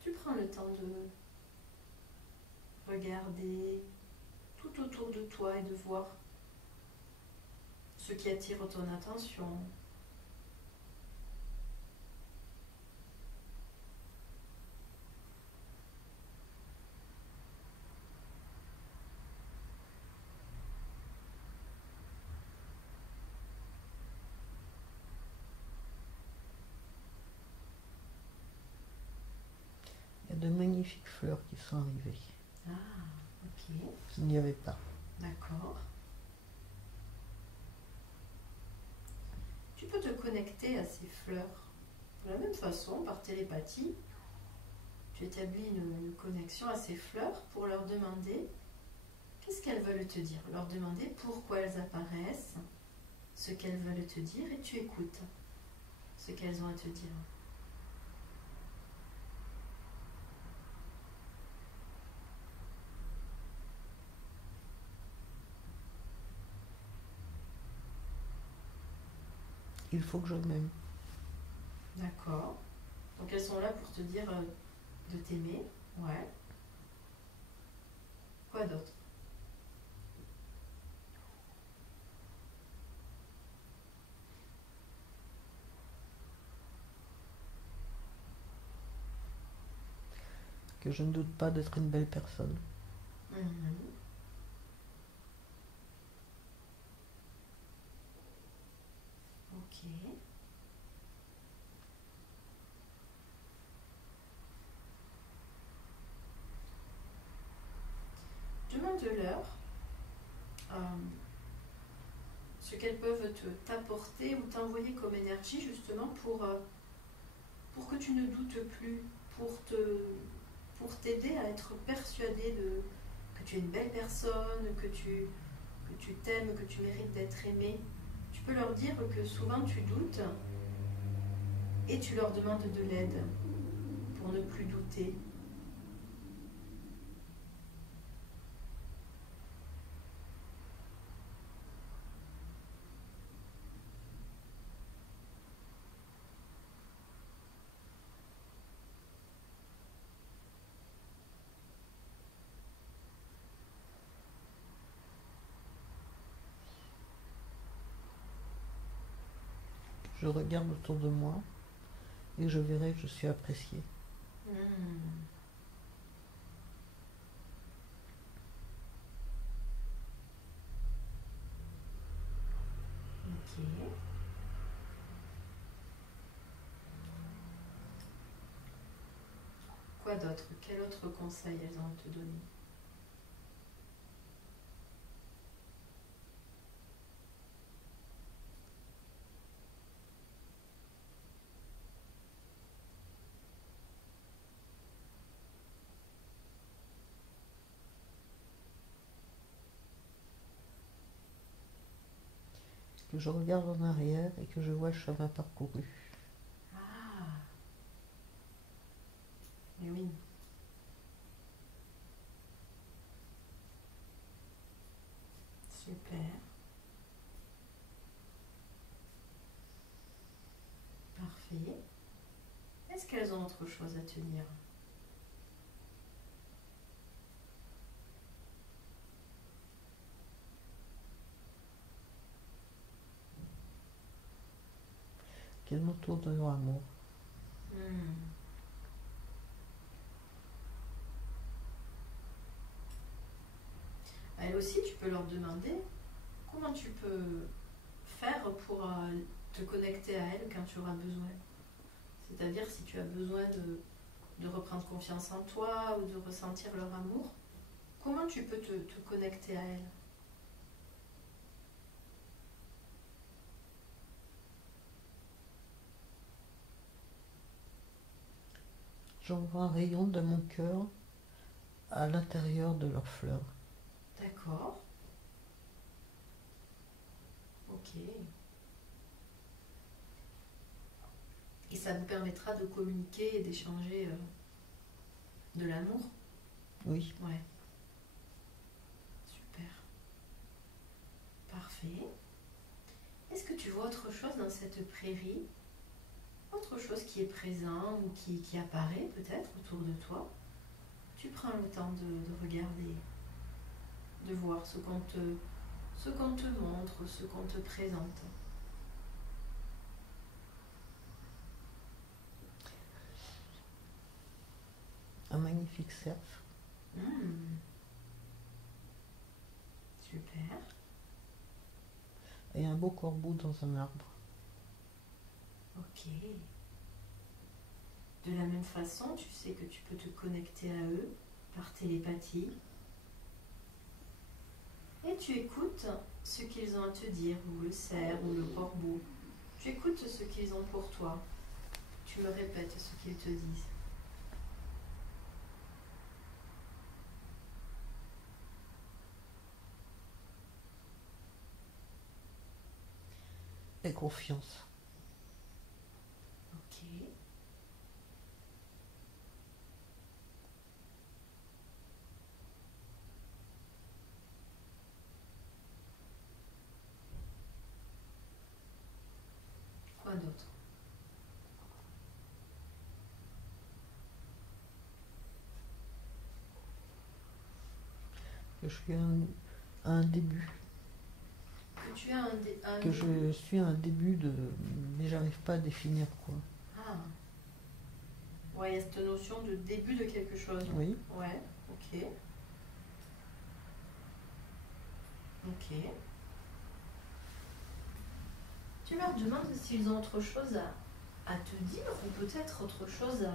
Tu prends le temps de regarder tout autour de toi et de voir ce qui attire ton attention. il y a de magnifiques fleurs qui sont arrivées. Ah, ok, Il n'y avait pas. d'accord. Tu peux te connecter à ces fleurs. De la même façon, par télépathie, tu établis une connexion à ces fleurs pour leur demander qu'est-ce qu'elles veulent te dire. Leur demander pourquoi elles apparaissent, ce qu'elles veulent te dire, et tu écoutes ce qu'elles ont à te dire. Il faut que je m'aime. D'accord. Donc elles sont là pour te dire de t'aimer. Ouais. Quoi d'autre? Que je ne doute pas d'être une belle personne. Mhm. Ok. Demande-leur ce qu'elles peuvent t'apporter ou t'envoyer comme énergie justement pour que tu ne doutes plus, pour t'aider à être persuadé que tu es une belle personne, que tu t'aimes, que tu mérites d'être aimé. Tu peux leur dire que souvent tu doutes et tu leur demandes de l'aide pour ne plus douter. Je regarde autour de moi et je verrai que je suis appréciée. Hmm. Ok. Quoi d'autre? Quel autre conseil elles ont à te donner? que je regarde en arrière et que je vois le chemin parcouru. Ah, mais oui. Super. Parfait. Est-ce qu'elles ont autre chose à te dire? Qu'elles m'entourent de leur amour. Hmm. Elles aussi, tu peux leur demander comment tu peux faire pour te connecter à elles quand tu auras besoin. C'est-à-dire si tu as besoin de reprendre confiance en toi ou de ressentir leur amour, comment tu peux te connecter à elles? J'envoie un rayon de mon cœur à l'intérieur de leurs fleurs. D'accord. Ok. Et ça vous permettra de communiquer et d'échanger de l'amour? Oui. Ouais. Super. Parfait. Est-ce que tu vois autre chose dans cette prairie? Autre chose qui est présent ou qui apparaît peut-être autour de toi? Tu prends le temps de regarder, de voir ce qu'on te montre, ce qu'on te présente. Un magnifique cerf. Super. Et un beau corbeau dans un arbre. Ok. De la même façon, tu sais que tu peux te connecter à eux par télépathie. Et tu écoutes ce qu'ils ont à te dire, ou le cerf, ou le corbeau. Tu écoutes ce qu'ils ont pour toi. Tu me répètes ce qu'ils te disent. Et confiance. Ok. Quoi d'autre? Que je suis à un début. Que tu as un Que je suis à un début de... Mais j'arrive pas à définir quoi. Ah. Ouais, il y a cette notion de début de quelque chose. Oui. Ouais, ok. Ok. Tu leur demandes s'ils ont autre chose à te dire ou peut-être autre chose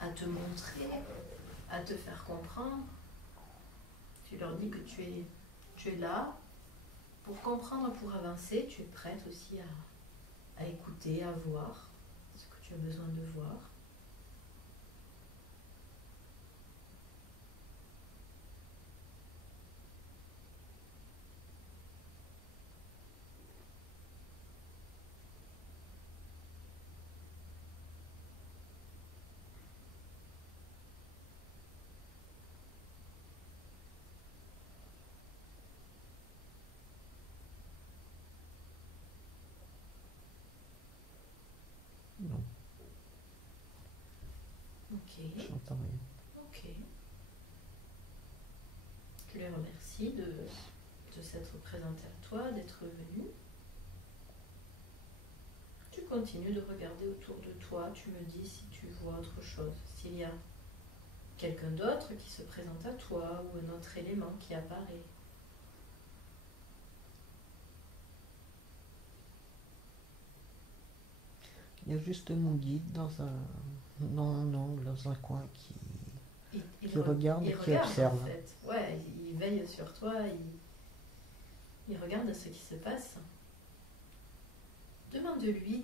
à te montrer, à te faire comprendre. Tu leur dis que tu es là pour comprendre, pour avancer. Tu es prête aussi à écouter, à voir ce que tu as besoin de voir. Non, Ok, j'entends rien. ok. Je les remercie de s'être présenté à toi, d'être venu. Tu continues de regarder autour de toi, tu me dis si tu vois autre chose, s'il y a quelqu'un d'autre qui se présente à toi ou un autre élément qui apparaît. Il y a juste mon guide dans un angle, dans un coin qui regarde et qui regarde, observe. En fait. Ouais, il veille sur toi, il regarde ce qui se passe. Demande-lui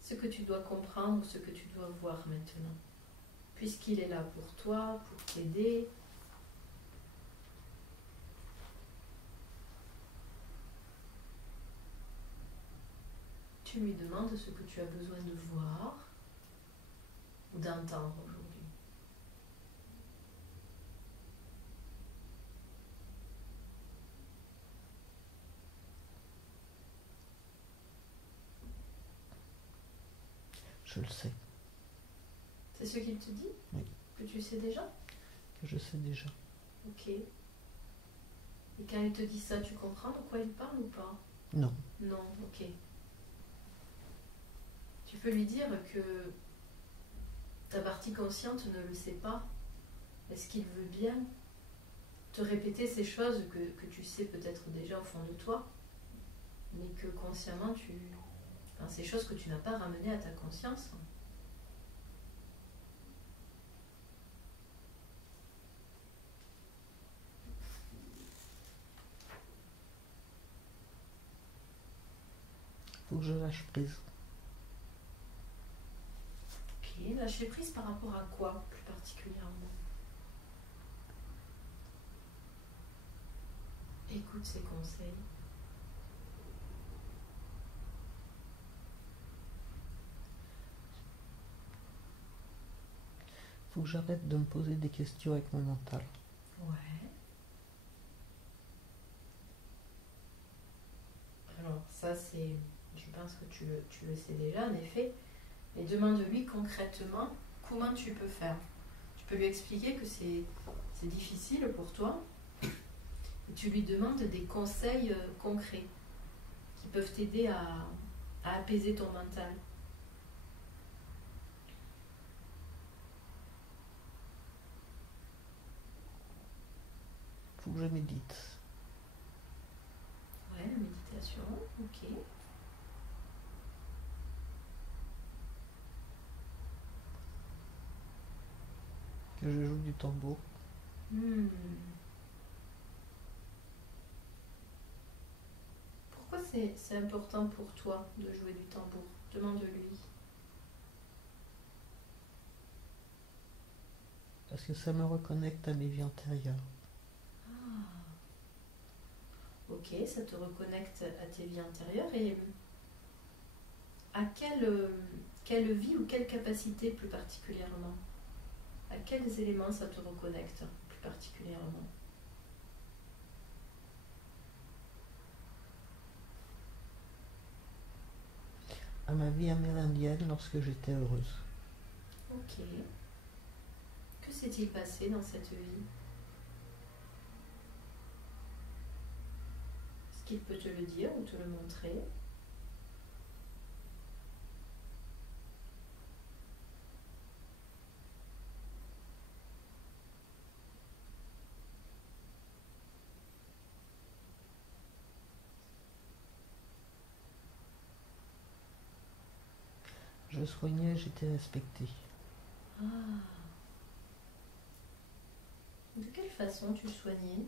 ce que tu dois comprendre, ce que tu dois voir maintenant. Puisqu'il est là pour toi, pour t'aider. tu lui demandes ce que tu as besoin de voir ou d'entendre aujourd'hui. Je le sais. C'est ce qu'il te dit? Oui. Que tu sais déjà? Que je sais déjà. Ok. Et quand il te dit ça, tu comprends de quoi il parle ou pas? Non. Non, ok. Tu peux lui dire que ta partie consciente ne le sait pas. Est-ce qu'il veut bien te répéter ces choses que tu sais peut-être déjà au fond de toi, mais que consciemment Enfin, ces choses que tu n'as pas ramenées à ta conscience. Faut que je lâche prise. Ok, lâcher prise par rapport à quoi plus particulièrement? Écoute ses conseils. Faut que j'arrête de me poser des questions avec mon mental. Ouais. Alors ça c'est, je pense que tu le sais déjà en effet, mais demande-lui concrètement comment tu peux faire. Tu peux lui expliquer que c'est difficile pour toi et tu lui demandes des conseils concrets qui peuvent t'aider à apaiser ton mental. Faut que je médite. Ouais, la méditation, ok. Que je joue du tambour. Pourquoi c'est important pour toi de jouer du tambour? Demande-lui. Parce que ça me reconnecte à mes vies antérieures. Ah, ok, ça te reconnecte à tes vies antérieures et à quelle vie ou quelle capacité plus particulièrement? À quels éléments ça te reconnecte plus particulièrement? À ma vie amérindienne lorsque j'étais heureuse. Ok. Que s'est-il passé dans cette vie? Est-ce qu'il peut te le dire ou te le montrer? Je soignais, j'étais respectée. Ah. De quelle façon tu soignais?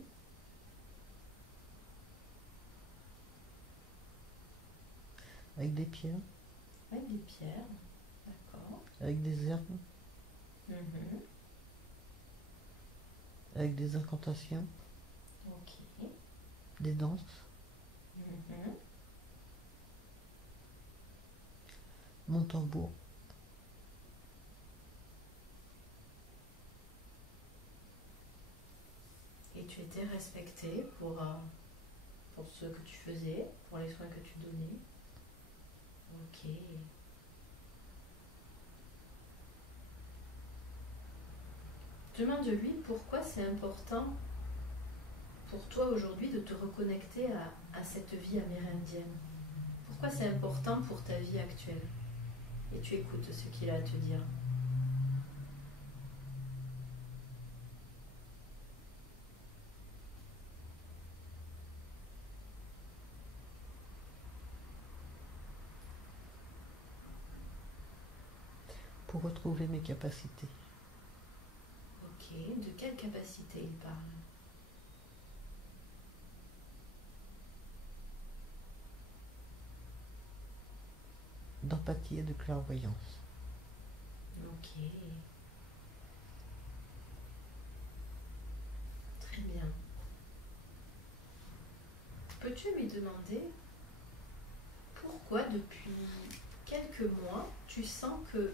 Avec des pierres, Avec des pierres. D'accord. avec des herbes, Mhm. avec des incantations, Ok. des danses, Mhm. mon tambour. Et tu étais respectée pour ce que tu faisais, pour les soins que tu donnais. Ok. Demande-lui pourquoi c'est important pour toi aujourd'hui de te reconnecter à cette vie amérindienne. Pourquoi c'est important pour ta vie actuelle? Et tu écoutes ce qu'il a à te dire. Pour retrouver mes capacités. Ok. De quelle capacité il parle? D'empathie et de clairvoyance. Ok. Très bien. Peux-tu lui demander pourquoi pourquoi depuis quelques mois, tu sens que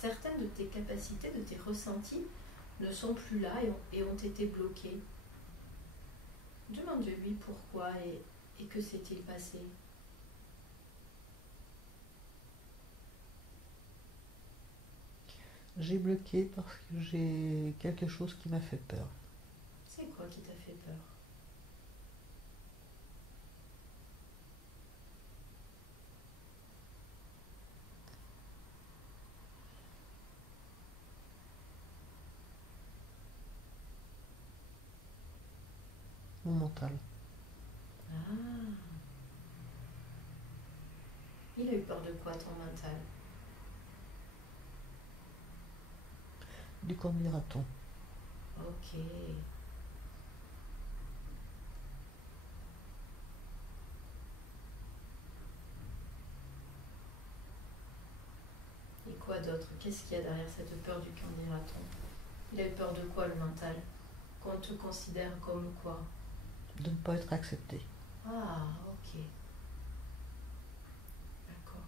certaines de tes capacités, de tes ressentis ne sont plus là et ont été bloqués. Demande-lui pourquoi et que s'est-il passé. J'ai bloqué parce que j'ai quelque chose qui m'a fait peur. C'est quoi qui t'a fait peur? Mon mental. Ah. Il a eu peur de quoi, ton mental? Du candidaton. Ok. Et quoi d'autre? Qu'est-ce qu'il y a derrière cette peur du candidaton? Il a eu peur de quoi, le mental? Qu'on te considère comme quoi? De ne pas être accepté. Ah, ok. D'accord.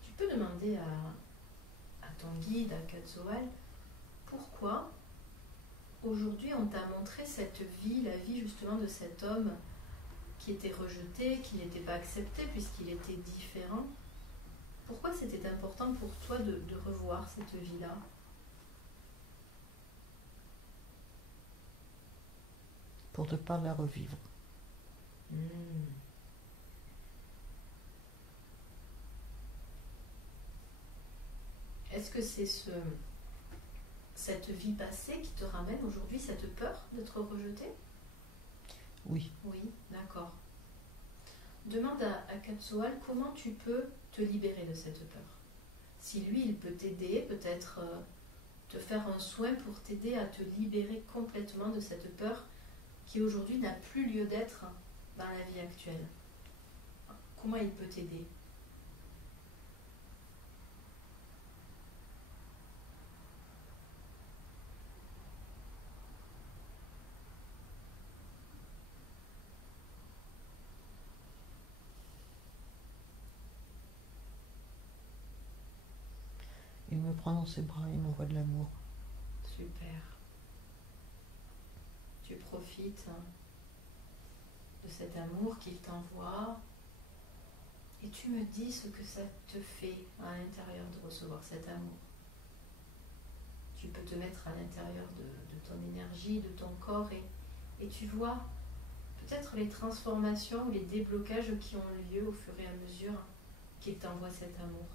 Tu peux demander à ton guide, à Katsoal, pourquoi aujourd'hui on t'a montré cette vie, la vie justement de cet homme qui était rejeté, qui n'était pas accepté puisqu'il était différent. Pourquoi c'était important pour toi de revoir cette vie-là? Pour ne pas la revivre. Est-ce que c'est cette vie passée qui te ramène aujourd'hui cette peur d'être rejeté? Oui. Oui, d'accord. Demande à Katsoal comment tu peux te libérer de cette peur. Si lui, il peut t'aider, peut-être te faire un soin pour t'aider à te libérer complètement de cette peur qui aujourd'hui n'a plus lieu d'être dans la vie actuelle. Comment il peut t'aider? Il me prend dans ses bras, il m'envoie de l'amour. Super. Tu profites de cet amour qu'il t'envoie et tu me dis ce que ça te fait à l'intérieur de recevoir cet amour. Tu peux te mettre à l'intérieur de ton énergie, de ton corps et tu vois peut-être les transformations ou les déblocages qui ont lieu au fur et à mesure qu'il t'envoie cet amour.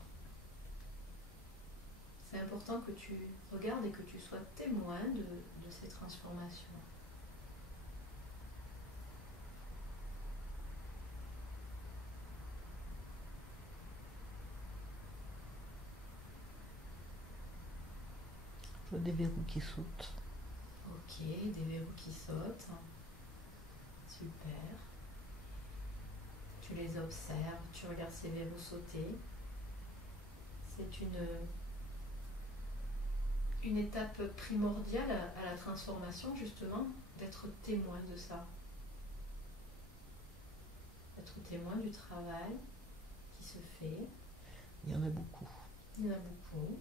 C'est important que tu regardes et que tu sois témoin de ces transformations. Je vois des verrous qui sautent. Ok, des verrous qui sautent. Super. Tu les observes, tu regardes ces verrous sauter. C'est une étape primordiale à la transformation, justement, d'être témoin de ça. D'être témoin du travail qui se fait. Il y en a beaucoup. Il y en a beaucoup.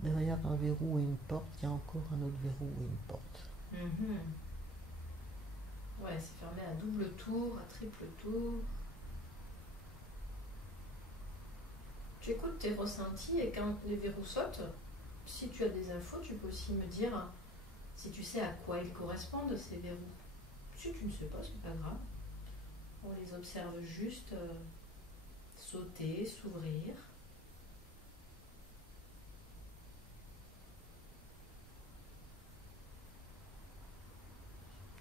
Derrière un verrou et une porte, il y a encore un autre verrou et une porte. Ouais, c'est fermé à double tour, à triple tour. Tu écoutes tes ressentis et quand les verrous sautent, si tu as des infos, tu peux aussi me dire si tu sais à quoi ils correspondent, ces verrous. Si tu ne sais pas, c'est pas grave. On les observe juste sauter, s'ouvrir.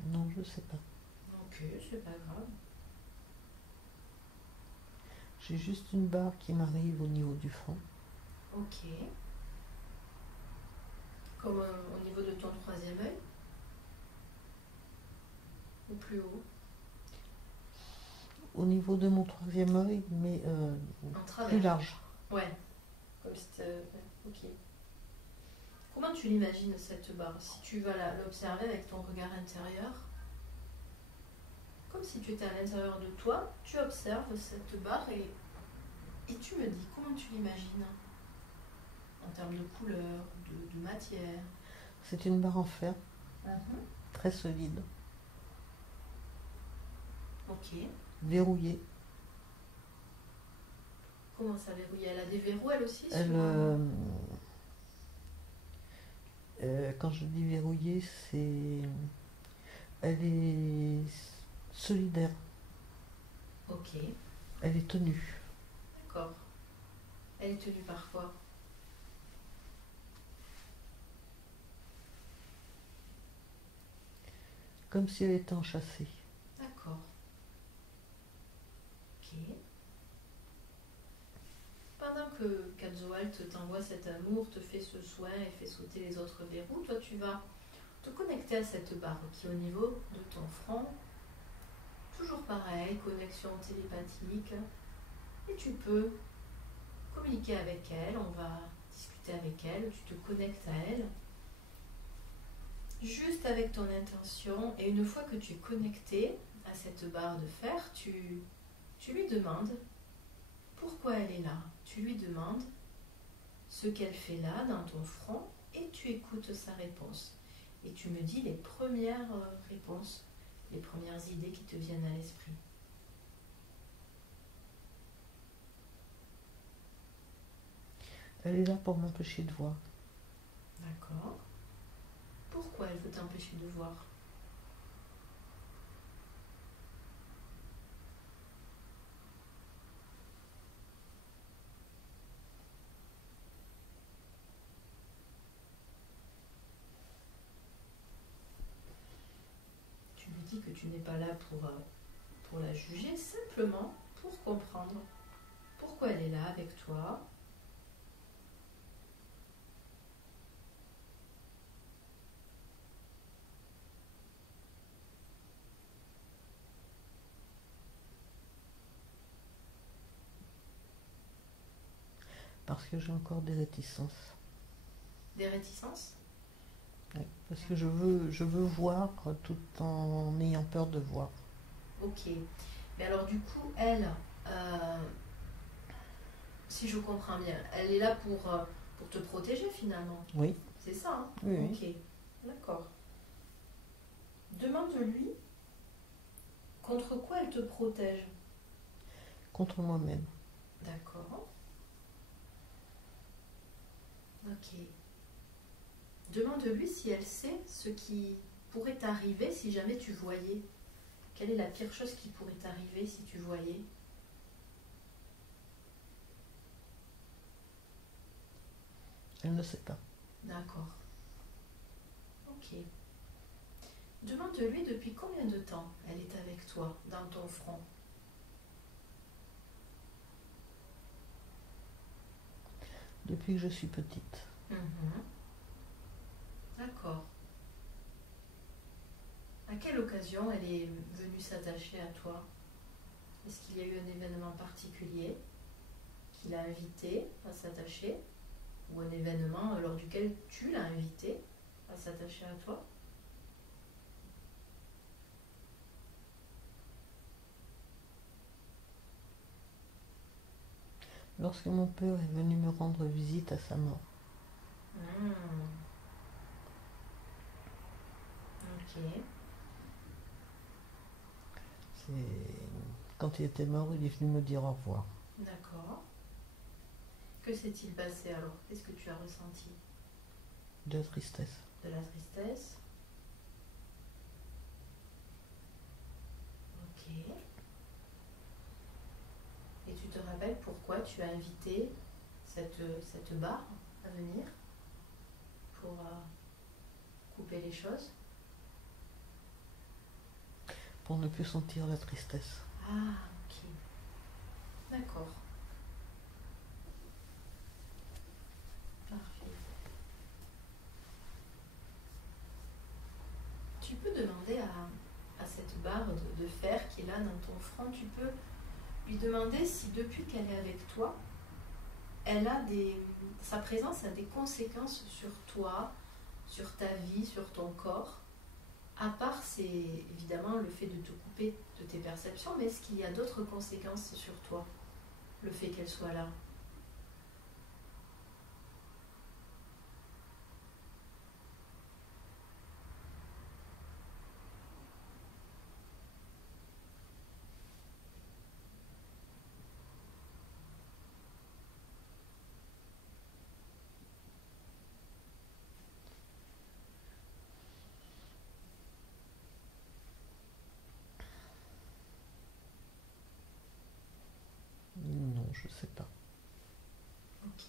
Non, je ne sais pas. Ok, c'est pas grave. J'ai juste une barre qui m'arrive au niveau du front. Ok. Comme au niveau de ton troisième œil? Ou plus haut? Au niveau de mon troisième œil, mais En travers. plus large. Ouais. Comme si ok. Comment tu l'imagines cette barre? Si tu vas l'observer avec ton regard intérieur, comme si tu étais à l'intérieur de toi, tu observes cette barre et tu me dis comment tu l'imagines en termes de couleur, de matière. C'est une barre en fer, très solide, Ok. verrouillée. Comment ça verrouille? Elle a des verrous elle aussi Elle, sur... quand je dis verrouillée, c'est... Elle est solidaire, Ok, elle est tenue. d'accord. Elle est tenue par quoi? Comme si elle était enchâssée. D'accord. Ok. Pendant que Katzoalt t'envoie cet amour, te fait ce soin et fait sauter les autres verrous, toi tu vas te connecter à cette barre qui est au niveau de ton front. Toujours pareil, connexion télépathique. Et tu peux communiquer avec elle, on va discuter avec elle, tu te connectes à elle. Juste avec ton intention, et une fois que tu es connecté à cette barre de fer, tu lui demandes pourquoi elle est là. Tu lui demandes ce qu'elle fait là dans ton front et tu écoutes sa réponse. Et tu me dis les premières réponses, les premières idées qui te viennent à l'esprit. Elle est là pour m'empêcher de voir. D'accord. Pourquoi elle veut t'empêcher de voir? Tu lui dis que tu n'es pas là pour la juger, simplement pour comprendre pourquoi elle est là avec toi. Parce que j'ai encore des réticences. Des réticences? Ouais, parce que je veux voir tout en ayant peur de voir. Ok. Mais alors du coup, elle, si je comprends bien, elle est là pour te protéger finalement. Oui. C'est ça, hein? Oui, oui. Ok, d'accord. Demande-lui contre quoi elle te protège. Contre moi-même. D'accord. Ok. Demande-lui si elle sait ce qui pourrait t'arriver si jamais tu voyais. Quelle est la pire chose qui pourrait t'arriver si tu voyais? Elle ne sait pas. D'accord. Ok. Demande-lui depuis combien de temps elle est avec toi, dans ton front. Depuis que je suis petite. D'accord. À quelle occasion elle est venue s'attacher à toi? Est-ce qu'il y a eu un événement particulier qui l'a invité à s'attacher? Ou un événement lors duquel tu l'as invité à s'attacher à toi? Lorsque mon père est venu me rendre visite à sa mort. Ok. Quand il était mort, il est venu me dire au revoir. D'accord. Que s'est-il passé alors? Qu'est-ce que tu as ressenti? De la tristesse. De la tristesse? Ok. Et tu te rappelles pourquoi tu as invité cette barre à venir pour couper les choses? Pour ne plus sentir la tristesse. Ah, ok. D'accord. Parfait. Tu peux demander à cette barre de fer qui est là dans ton front, tu peux lui demander si depuis qu'elle est avec toi, sa présence a des conséquences sur toi, sur ta vie, sur ton corps. À part, c'est évidemment le fait de te couper de tes perceptions, mais est-ce qu'il y a d'autres conséquences sur toi, le fait qu'elle soit là? Non, je sais pas. Ok.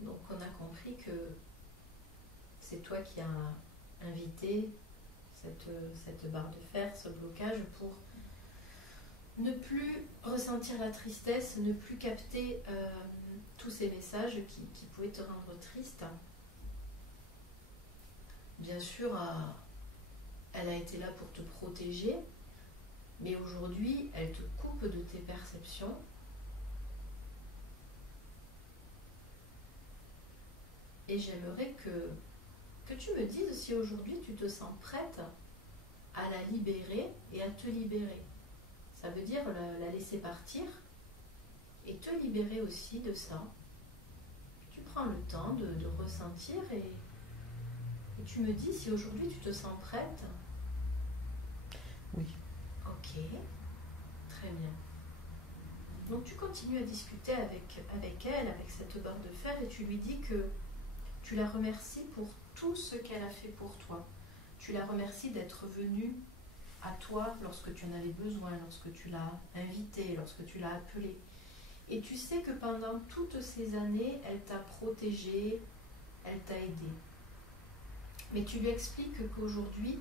Donc on a compris que c'est toi qui as invité cette barre de fer, ce blocage, pour ne plus ressentir la tristesse, ne plus capter tous ces messages qui pouvaient te rendre triste. Bien sûr, elle a été là pour te protéger, mais aujourd'hui, elle te coupe de tes perceptions. Et j'aimerais que tu me dises si aujourd'hui tu te sens prête à la libérer et à te libérer. Ça veut dire la laisser partir et te libérer aussi de ça. Tu prends le temps de ressentir et tu me dis si aujourd'hui tu te sens prête. Oui. Ok, très bien. Donc tu continues à discuter avec elle, avec cette barre de fer, et tu lui dis que tu la remercies pour tout ce qu'elle a fait pour toi. Tu la remercies d'être venue à toi lorsque tu en avais besoin, lorsque tu l'as invitée, lorsque tu l'as appelée. Et tu sais que pendant toutes ces années, elle t'a protégée, elle t'a aidée. Mais tu lui expliques qu'aujourd'hui,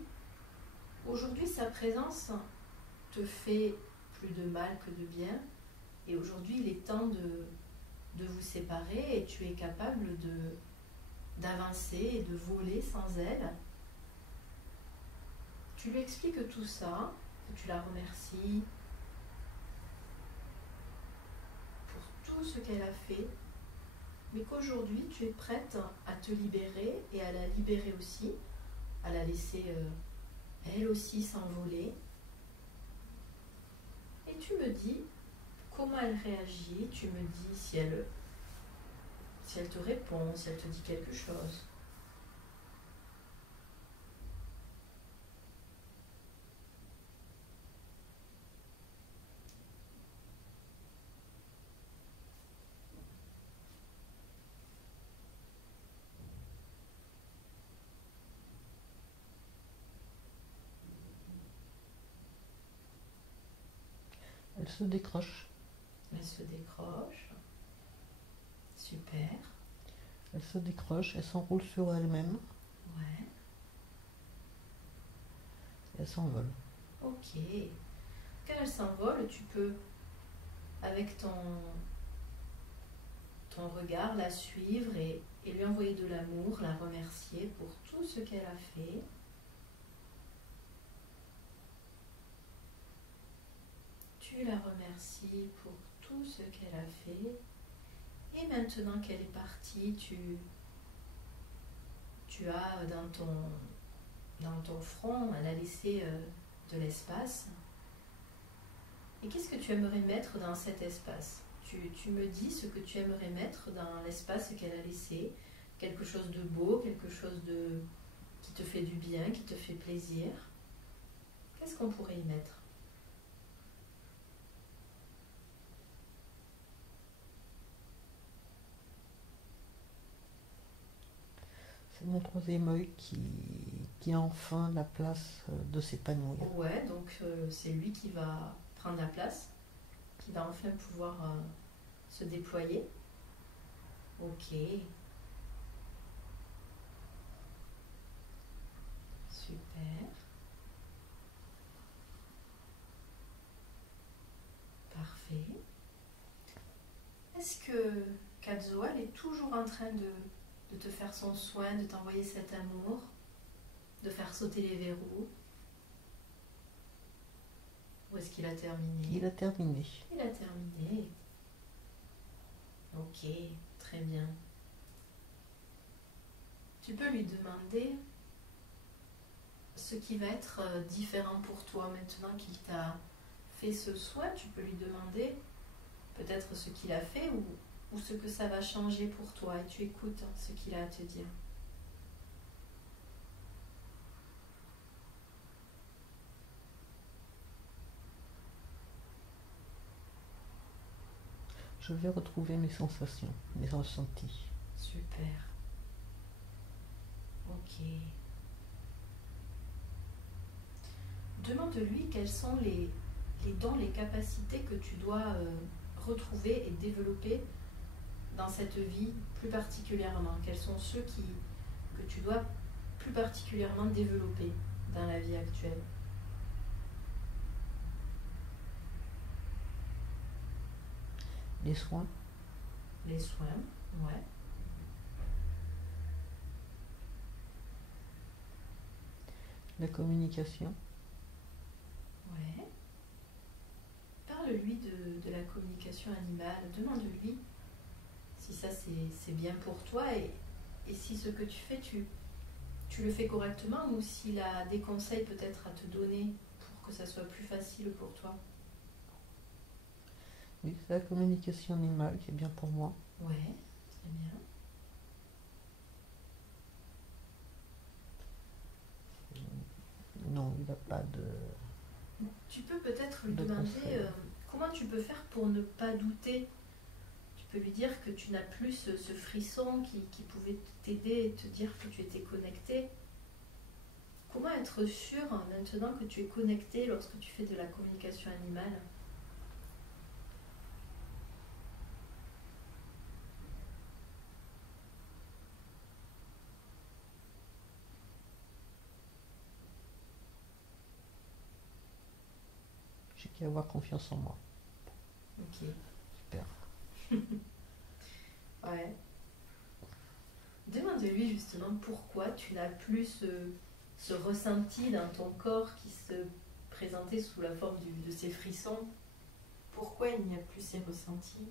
sa présence te fait plus de mal que de bien. Et aujourd'hui, il est temps de vous séparer et tu es capable d'avancer et de voler sans elle. Tu lui expliques tout ça, que tu la remercies pour tout ce qu'elle a fait, mais qu'aujourd'hui tu es prête à te libérer et à la libérer aussi, à la laisser elle aussi s'envoler. Et tu me dis comment elle réagit, tu me dis si elle te répond, si elle te dit quelque chose. Elle se décroche. Elle se décroche. Super. Elle se décroche, elle s'enroule sur elle-même. Ouais. Et elle s'envole. Ok. Quand elle s'envole, tu peux, avec ton regard, la suivre et lui envoyer de l'amour, la remercier pour tout ce qu'elle a fait. Tu la remercies pour tout ce qu'elle a fait. Et maintenant qu'elle est partie, tu as dans ton front, elle a laissé de l'espace. Et qu'est-ce que tu aimerais mettre dans cet espace ? Tu me dis ce que tu aimerais mettre dans l'espace qu'elle a laissé. Quelque chose de beau, quelque chose qui te fait du bien, qui te fait plaisir. Qu'est-ce qu'on pourrait y mettre ? C'est mon troisième œil qui a enfin la place de s'épanouir. Ouais, donc c'est lui qui va prendre la place, qui va enfin pouvoir se déployer. Ok. Super. Parfait. Est-ce que Katzoal est toujours en train de te faire son soin, de t'envoyer cet amour, de faire sauter les verrous ? Ou est-ce qu'il a terminé? Il a terminé. Il a terminé. Ok, très bien. Tu peux lui demander ce qui va être différent pour toi maintenant qu'il t'a fait ce soin. Tu peux lui demander peut-être ce qu'il a fait ou ce que ça va changer pour toi. Et tu écoutes ce qu'il a à te dire. Je vais retrouver mes sensations, mes ressentis. Super. Ok. Demande-lui quels sont les dons, les capacités que tu dois retrouver et développer dans cette vie plus particulièrement. Quels sont ceux que tu dois plus particulièrement développer dans la vie actuelle? Les soins, Les soins, ouais. la communication, Ouais. Parle-lui de la communication animale. Demande-lui si ça c'est bien pour toi et si ce que tu fais, tu le fais correctement ou s'il a des conseils peut-être à te donner pour que ça soit plus facile pour toi. oui, c'est la communication animale qui est bien pour moi. Ouais, très bien. Non, il n'a pas de... Tu peux peut-être lui De demander conseils. comment tu peux faire pour ne pas douter. Tu peux lui dire que tu n'as plus ce frisson qui pouvait t'aider et te dire que tu étais connecté. Comment être sûr maintenant que tu es connecté lorsque tu fais de la communication animale? J'ai qu'à avoir confiance en moi. Ok. Super. Ouais. Demande-lui justement pourquoi tu n'as plus ce ressenti dans ton corps qui se présentait sous la forme de ces frissons. Pourquoi il n'y a plus ces ressentis?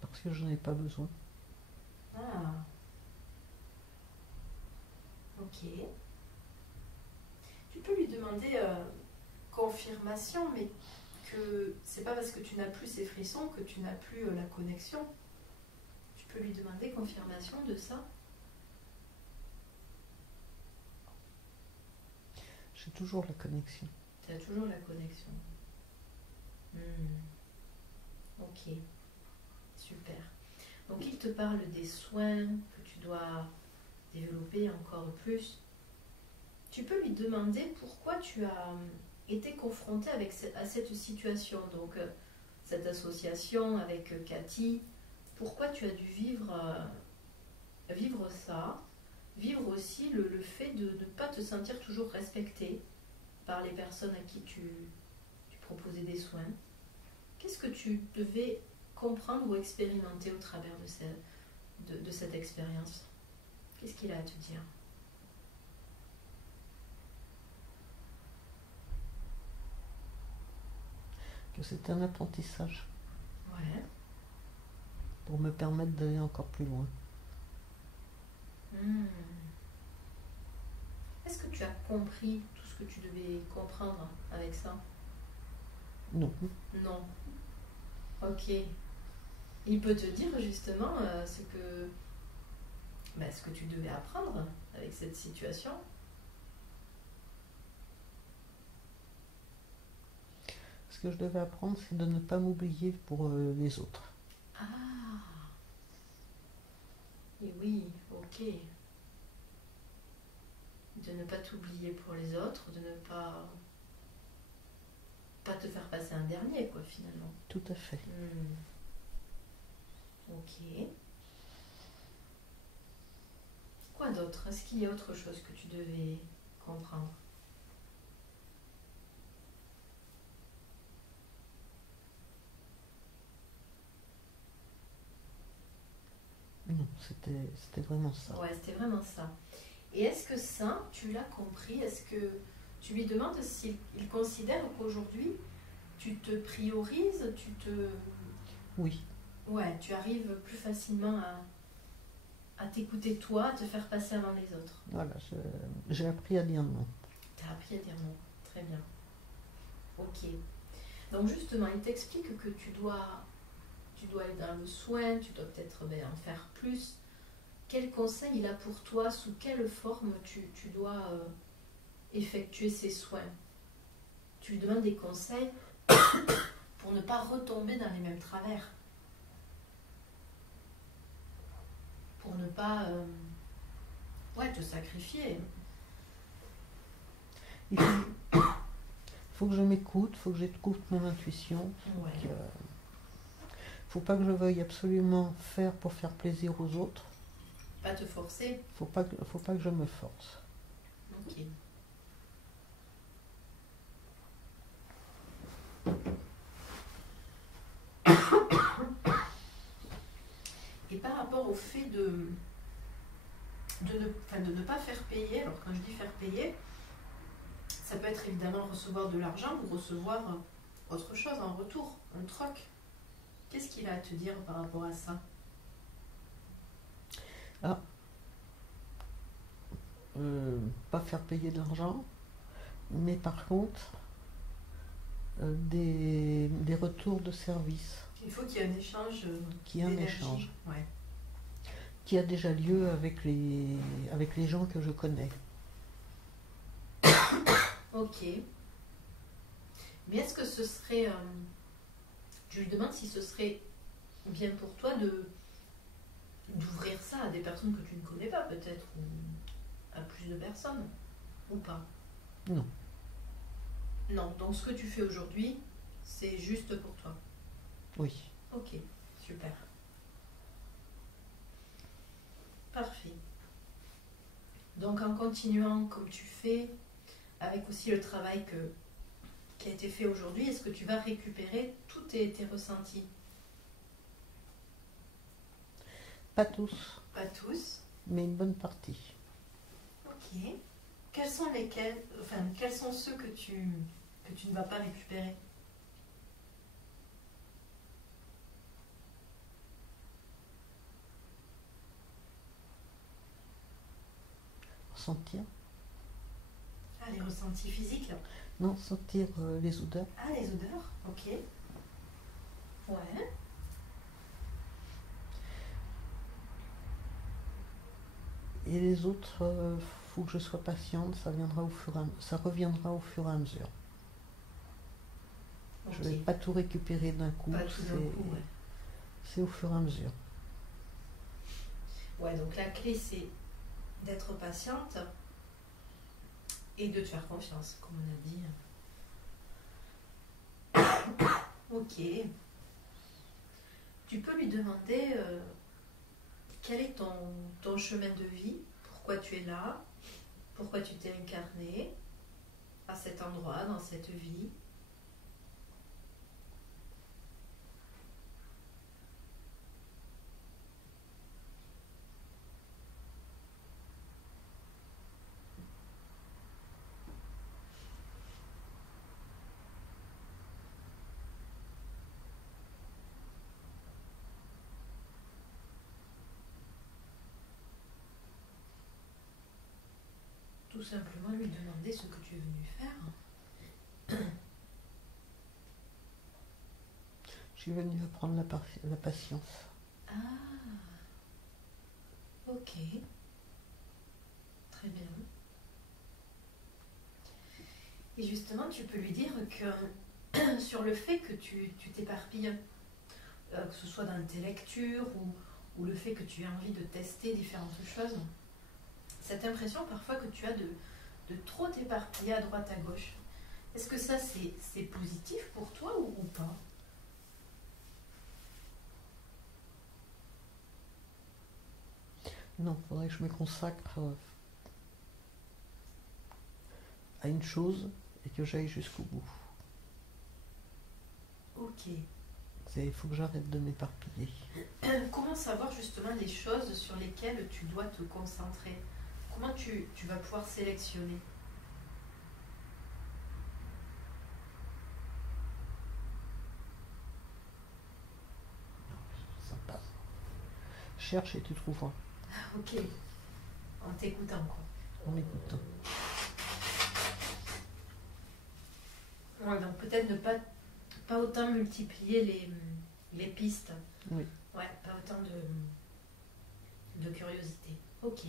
Parce que je n'en ai pas besoin. Ah, ok. Tu peux lui demander confirmation, mais que c'est pas parce que tu n'as plus ces frissons que tu n'as plus la connexion. Tu peux lui demander confirmation de ça. J'ai toujours la connexion. Tu as toujours la connexion. Ok, super. Donc il te parle des soins que tu dois développer encore plus. Tu peux lui demander pourquoi tu as été confronté à cette situation, donc cette association avec Cathy. Pourquoi tu as dû vivre ça, vivre aussi le fait de ne pas te sentir toujours respecté par les personnes à qui tu proposais des soins. Qu'est-ce que tu devais comprendre ou expérimenter au travers de cette expérience? Qu'est-ce qu'il a à te dire? Que c'est un apprentissage Ouais. pour me permettre d'aller encore plus loin. Est-ce que tu as compris tout ce que tu devais comprendre avec ça? Non. Non. Ok. Il peut te dire justement ce que tu devais apprendre avec cette situation. Ce que je devais apprendre, c'est de ne pas m'oublier pour les autres. Ah. Et oui, ok. De ne pas t'oublier pour les autres, de ne pas te faire passer un dernier, quoi, finalement. Tout à fait. Ok. Quoi d'autre? Est-ce qu'il y a autre chose que tu devais comprendre? c'était vraiment ça. Ouais, c'était vraiment ça. Et est-ce que ça, tu l'as compris? Est-ce que tu lui demandes s'il considère qu'aujourd'hui, tu te priorises, Oui, Ouais, tu arrives plus facilement à t'écouter toi, à te faire passer avant les autres. voilà, j'ai appris à dire non. Tu as appris à dire non. Très bien. Ok. Donc justement, il t'explique que tu dois aller dans le soin, tu dois peut-être en faire plus. Quel conseil il a pour toi? Sous quelle forme tu dois effectuer ces soins? Tu lui demandes des conseils pour ne pas retomber dans les mêmes travers. Pour ne pas te sacrifier. Il faut que je m'écoute, il faut que j'écoute mon intuition. Ouais. Faut pas que je veuille absolument faire pour faire plaisir aux autres. Pas te forcer. Faut pas que je me force. Ok. Et par rapport au fait de ne pas faire payer, alors quand je dis faire payer, ça peut être évidemment recevoir de l'argent ou recevoir autre chose en retour, un troc. Qu'est-ce qu'il a à te dire par rapport à ça? Pas faire payer de l'argent, mais par contre, des retours de service. Il faut qu'il y ait un échange Qu'il y ait un d'énergie. échange. Ouais. Qui a déjà lieu avec les gens que je connais. Ok. Mais est-ce que ce serait... je lui demande si ce serait bien pour toi d'ouvrir ça à des personnes que tu ne connais pas peut-être, ou à plus de personnes, ou pas? Non. Non, donc ce que tu fais aujourd'hui, c'est juste pour toi. Oui. Ok, super. Parfait. Donc en continuant comme tu fais, avec aussi le travail qui a été fait aujourd'hui, est-ce que tu vas récupérer tous tes ressentis? Pas tous, Pas tous. mais une bonne partie. Ok. Quels sont ceux que tu ne vas pas récupérer? Sentir. Ah, les ressentis physiques. Non, sentir les odeurs. Ah, les odeurs. Ok. Ouais. Et les autres, faut que je sois patiente, ça reviendra au fur et à mesure. Ok. Je vais pas tout récupérer d'un coup. Pas tout d'un coup, ouais. C'est au fur et à mesure. Ouais, donc la clé c'est d'être patiente et de te faire confiance, comme on a dit. Ok. Tu peux lui demander quel est ton chemin de vie, pourquoi tu es là, pourquoi tu t'es incarné à cet endroit, dans cette vie. Tout simplement lui demander ce que tu es venu faire. Je suis venue apprendre la patience. Ah, ok. Très bien. Et justement, tu peux lui dire que sur le fait que tu t'éparpilles, que ce soit dans tes lectures ou le fait que tu aies envie de tester différentes choses, cette impression parfois que tu as de trop t'éparpiller à droite à gauche, est-ce que ça c'est positif pour toi ou pas? Non, il faudrait que je me consacre à une chose et que j'aille jusqu'au bout. Ok. Il faut que j'arrête de m'éparpiller. Comment savoir justement les choses sur lesquelles tu dois te concentrer? Comment tu vas pouvoir sélectionner? Ça passe. Cherche et tu trouveras. Ok, en t'écoutant quoi. En écoutant. Ouais, donc peut-être ne pas autant multiplier les pistes. Oui. Ouais, pas autant de curiosité. Ok.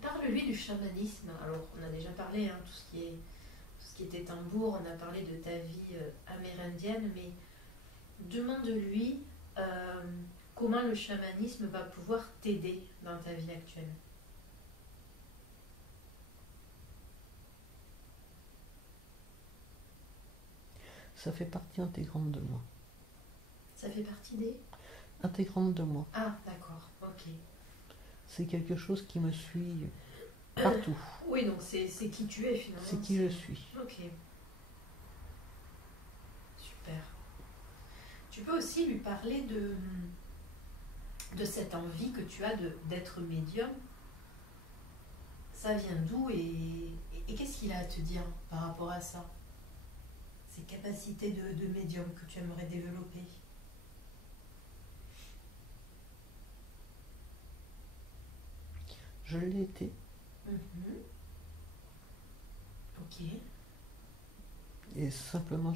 Parle-lui du chamanisme. Alors, on a déjà parlé, hein, tout ce qui était tambour, on a parlé de ta vie amérindienne, mais demande-lui comment le chamanisme va pouvoir t'aider dans ta vie actuelle. Ça fait partie intégrante de moi. Ça fait partie des... Intégrante de moi. Ah, d'accord, ok. C'est quelque chose qui me suit partout. Oui, donc c'est qui tu es finalement. C'est qui je suis. Ok. Super. Tu peux aussi lui parler de cette envie que tu as d'être médium. Ça vient d'où et qu'est-ce qu'il a à te dire par rapport à ça? Ces capacités de médium que tu aimerais développer. Je l'ai été. Ok. Et simplement,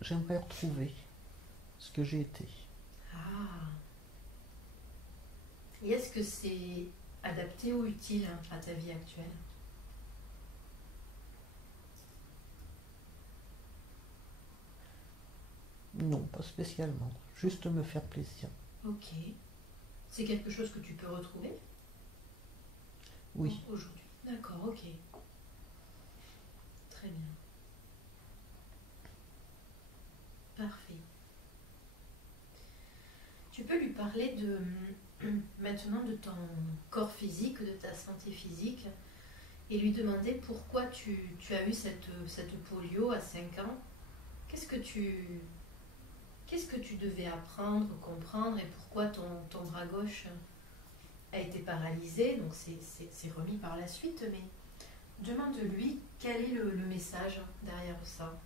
j'aimerais retrouver ce que j'ai été. Ah. Et est-ce que c'est adapté ou utile à ta vie actuelle? Non, pas spécialement. Juste me faire plaisir. Ok. C'est quelque chose que tu peux retrouver? Oui. Aujourd'hui. D'accord, ok. Très bien. Parfait. Tu peux lui parler maintenant de ton corps physique, de ta santé physique, et lui demander pourquoi tu as eu cette polio à 5 ans. Qu'est-ce que tu devais apprendre, comprendre, et pourquoi ton bras gauche a été paralysé, donc c'est remis par la suite, mais demande-lui quel est le message derrière ça.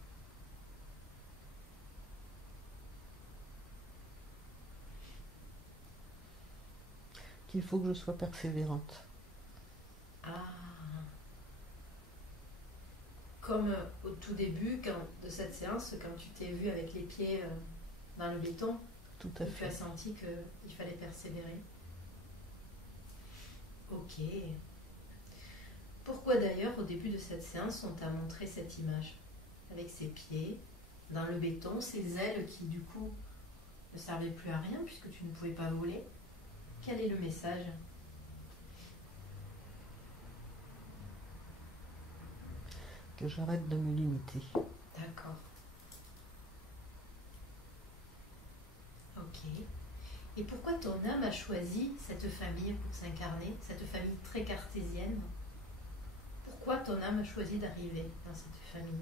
Qu'il faut que je sois persévérante. Ah. Comme au tout début de cette séance, quand tu t'es vue avec les pieds dans le béton, Tout à tu fait. as senti qu'il fallait persévérer. Ok. Pourquoi d'ailleurs, au début de cette séance, on t'a montré cette image avec ses pieds dans le béton, ses ailes qui du coup ne servaient plus à rien puisque tu ne pouvais pas voler? Quel est le message? Que j'arrête de me limiter. D'accord. Ok. Et pourquoi ton âme a choisi cette famille pour s'incarner, cette famille très cartésienne? Pourquoi ton âme a choisi d'arriver dans cette famille?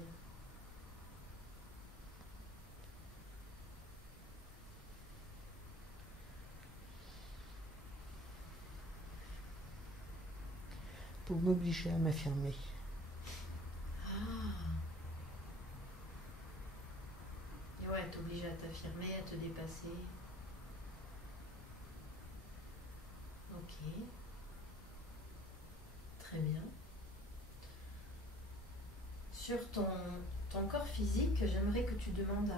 Pour m'obliger à m'affirmer. Ah. Et ouais, t'obliger à t'affirmer, à te dépasser. Ok. Très bien. Sur ton corps physique, j'aimerais que tu demandes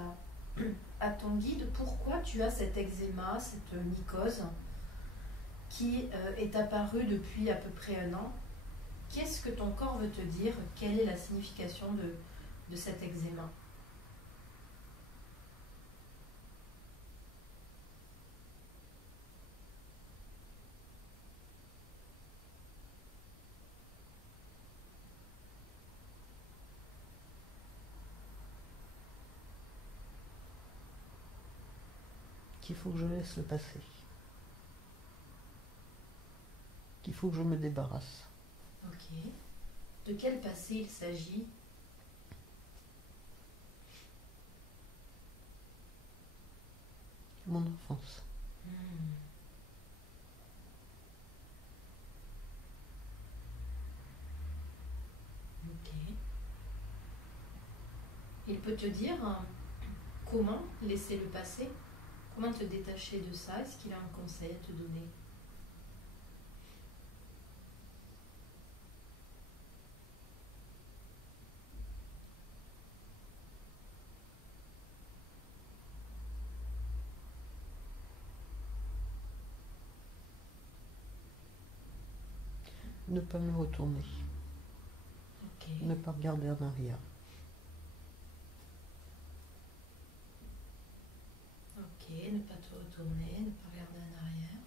à ton guide pourquoi tu as cet eczéma, cette mycose qui est apparue depuis à peu près 1 an. Qu'est-ce que ton corps veut te dire? Quelle est la signification de cet eczéma? Qu'il faut que je laisse le passer. Qu'il faut que je me débarrasse. Ok. De quel passé il s'agit? mon enfance. Ok. Il peut te dire comment laisser le passer, comment te détacher de ça. Est-ce qu'il a un conseil à te donner? Ne pas me retourner, Ok. ne pas regarder en arrière. Ok, ne pas te retourner, ne pas regarder en arrière.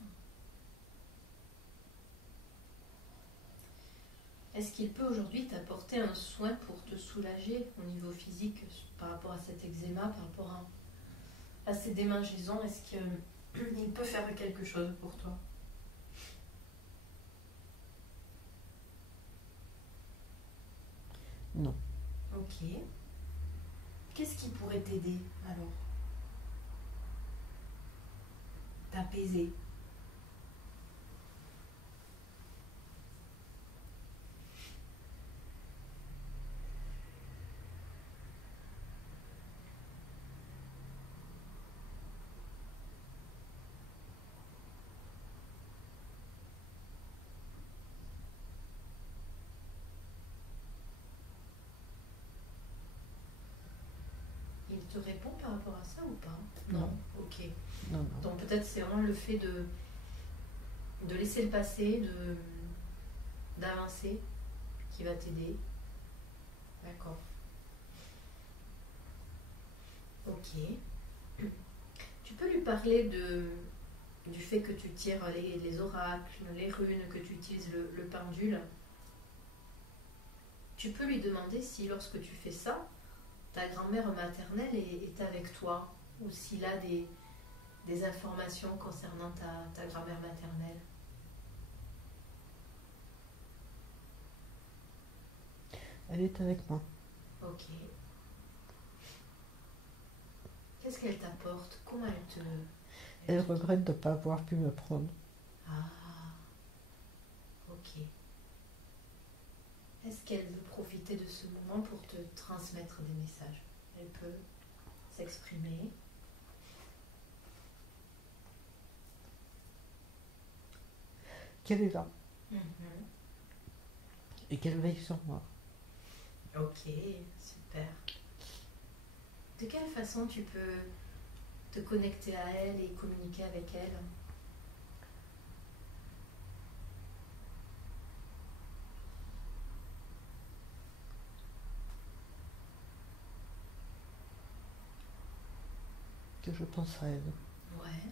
Est-ce qu'il peut aujourd'hui t'apporter un soin pour te soulager au niveau physique par rapport à cet eczéma, par rapport à ces démangeaisons? Est-ce qu'il peut faire quelque chose pour toi? Non. Ok. Qu'est-ce qui pourrait t'aider alors? T'apaiser? Il te répond par rapport à ça ou pas? Non. Ok. Non, non. Donc peut-être c'est vraiment le fait de laisser le passer, d'avancer qui va t'aider. D'accord. Ok. Tu peux lui parler du fait que tu tires les oracles, les runes, que tu utilises le pendule. Tu peux lui demander si lorsque tu fais ça, ta grand-mère maternelle est avec toi, ou s'il a des informations concernant ta grand-mère maternelle. Elle est avec moi. Ok. Qu'est-ce qu'elle t'apporte? Comment elle te... Elle regrette de ne pas avoir pu me prendre. Ah, ok. Est-ce qu'elle veut profiter de ce moment pour te transmettre des messages? Elle peut s'exprimer. Qu'elle est là Mhm. et qu'elle veille sur moi. Ok, super. De quelle façon tu peux te connecter à elle et communiquer avec elle? Que je pense à elle. Ouais.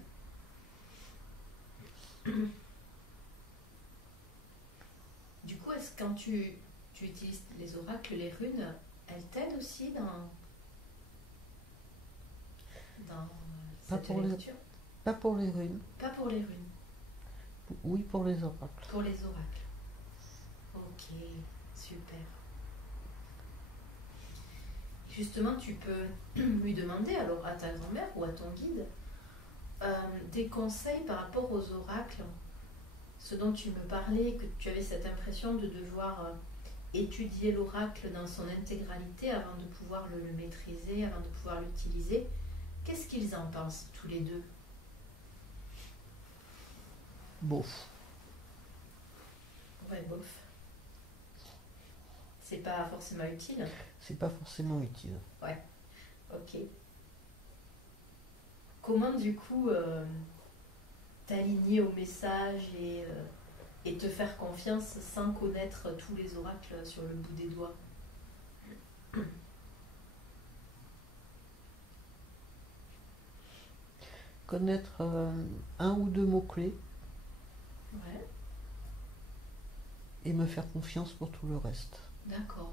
Du coup, est-ce que quand tu utilises les oracles, les runes, elles t'aident aussi dans Pas cette pour les- lecture? Pas pour les runes, Pas pour les runes, oui pour les oracles. pour les oracles. Ok, super. Justement, tu peux lui demander alors à ta grand-mère ou à ton guide des conseils par rapport aux oracles, ce dont tu me parlais, que tu avais cette impression de devoir étudier l'oracle dans son intégralité avant de pouvoir le maîtriser, avant de pouvoir l'utiliser. Qu'est-ce qu'ils en pensent tous les deux? Bof. Ouais, bof. C'est pas forcément utile. C'est pas forcément utile. Ok. Comment du coup t'aligner au message et te faire confiance sans connaître tous les oracles sur le bout des doigts? Connaître un ou deux mots-clés Ouais, et me faire confiance pour tout le reste. d'accord.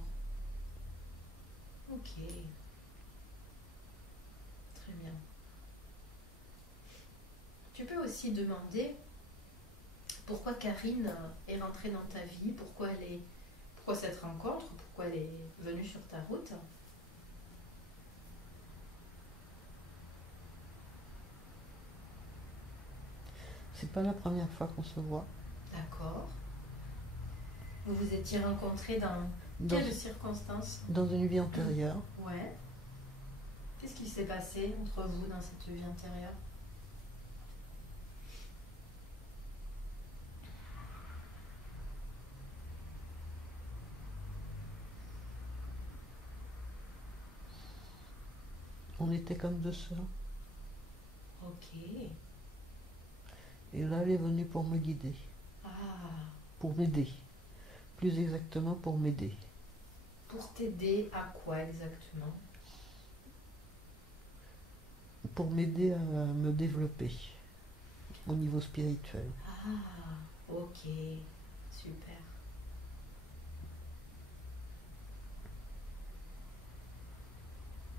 Ok. Très bien. Tu peux aussi demander pourquoi Karine est rentrée dans ta vie, pourquoi cette rencontre, pourquoi elle est venue sur ta route. C'est pas la première fois qu'on se voit. D'accord. Vous vous étiez rencontrés dans Dans, quelles circonstances? dans une vie antérieure. Ouais. Qu'est-ce qui s'est passé entre vous dans cette vie antérieure? On était comme deux sœurs. Ok. Et là, elle est venue pour me guider, Ah, pour m'aider. Plus exactement, pour m'aider. pour t'aider à quoi exactement? Pour m'aider à me développer au niveau spirituel. Ah, ok. Super.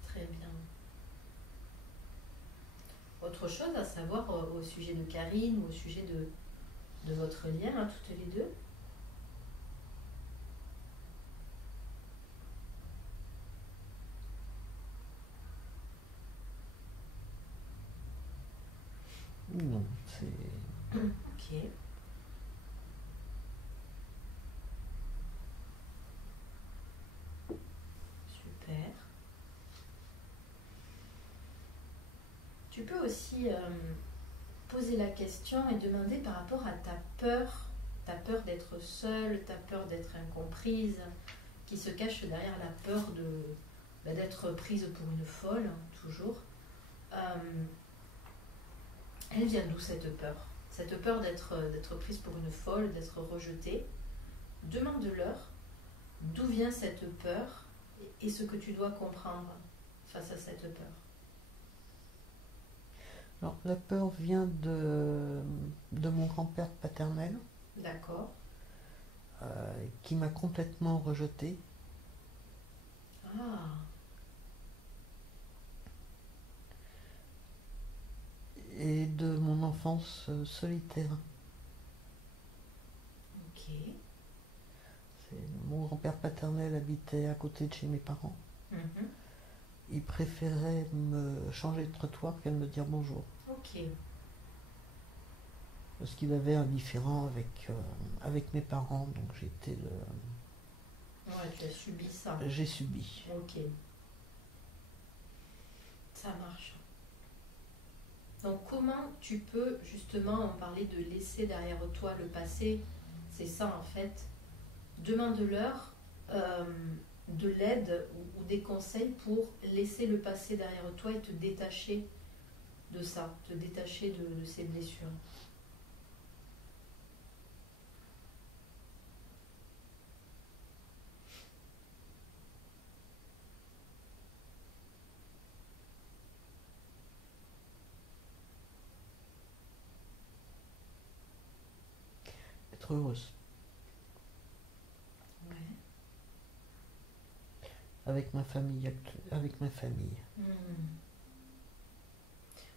Très bien. Autre chose à savoir au sujet de Karine ou au sujet de votre lien à toutes les deux? Non, c'est... Ok. Super. Tu peux aussi poser la question et demander par rapport à ta peur d'être seule, ta peur d'être incomprise, qui se cache derrière la peur d'être prise pour une folle, toujours. Elle vient d'où cette peur? Cette peur d'être prise pour une folle, d'être rejetée. Demande-leur d'où vient cette peur et ce que tu dois comprendre face à cette peur. Alors, la peur vient de mon grand-père paternel, D'accord. qui m'a complètement rejetée. Ah, Et de mon enfance solitaire. ok. Mon grand-père paternel habitait à côté de chez mes parents. Mhm. Il préférait me changer de trottoir qu'à me dire bonjour. Ok. Parce qu'il avait un différend avec mes parents, donc j'étais le... Ouais, tu as subi ça. J'ai subi. Ok. Ça marche. Donc comment tu peux, justement, on parlait de laisser derrière toi le passé, c'est ça en fait. Demande-leur de l'aide ou des conseils pour laisser le passé derrière toi et te détacher de ça, te détacher de ces blessures. Être heureuse. Ouais. Avec ma famille. Avec ma famille.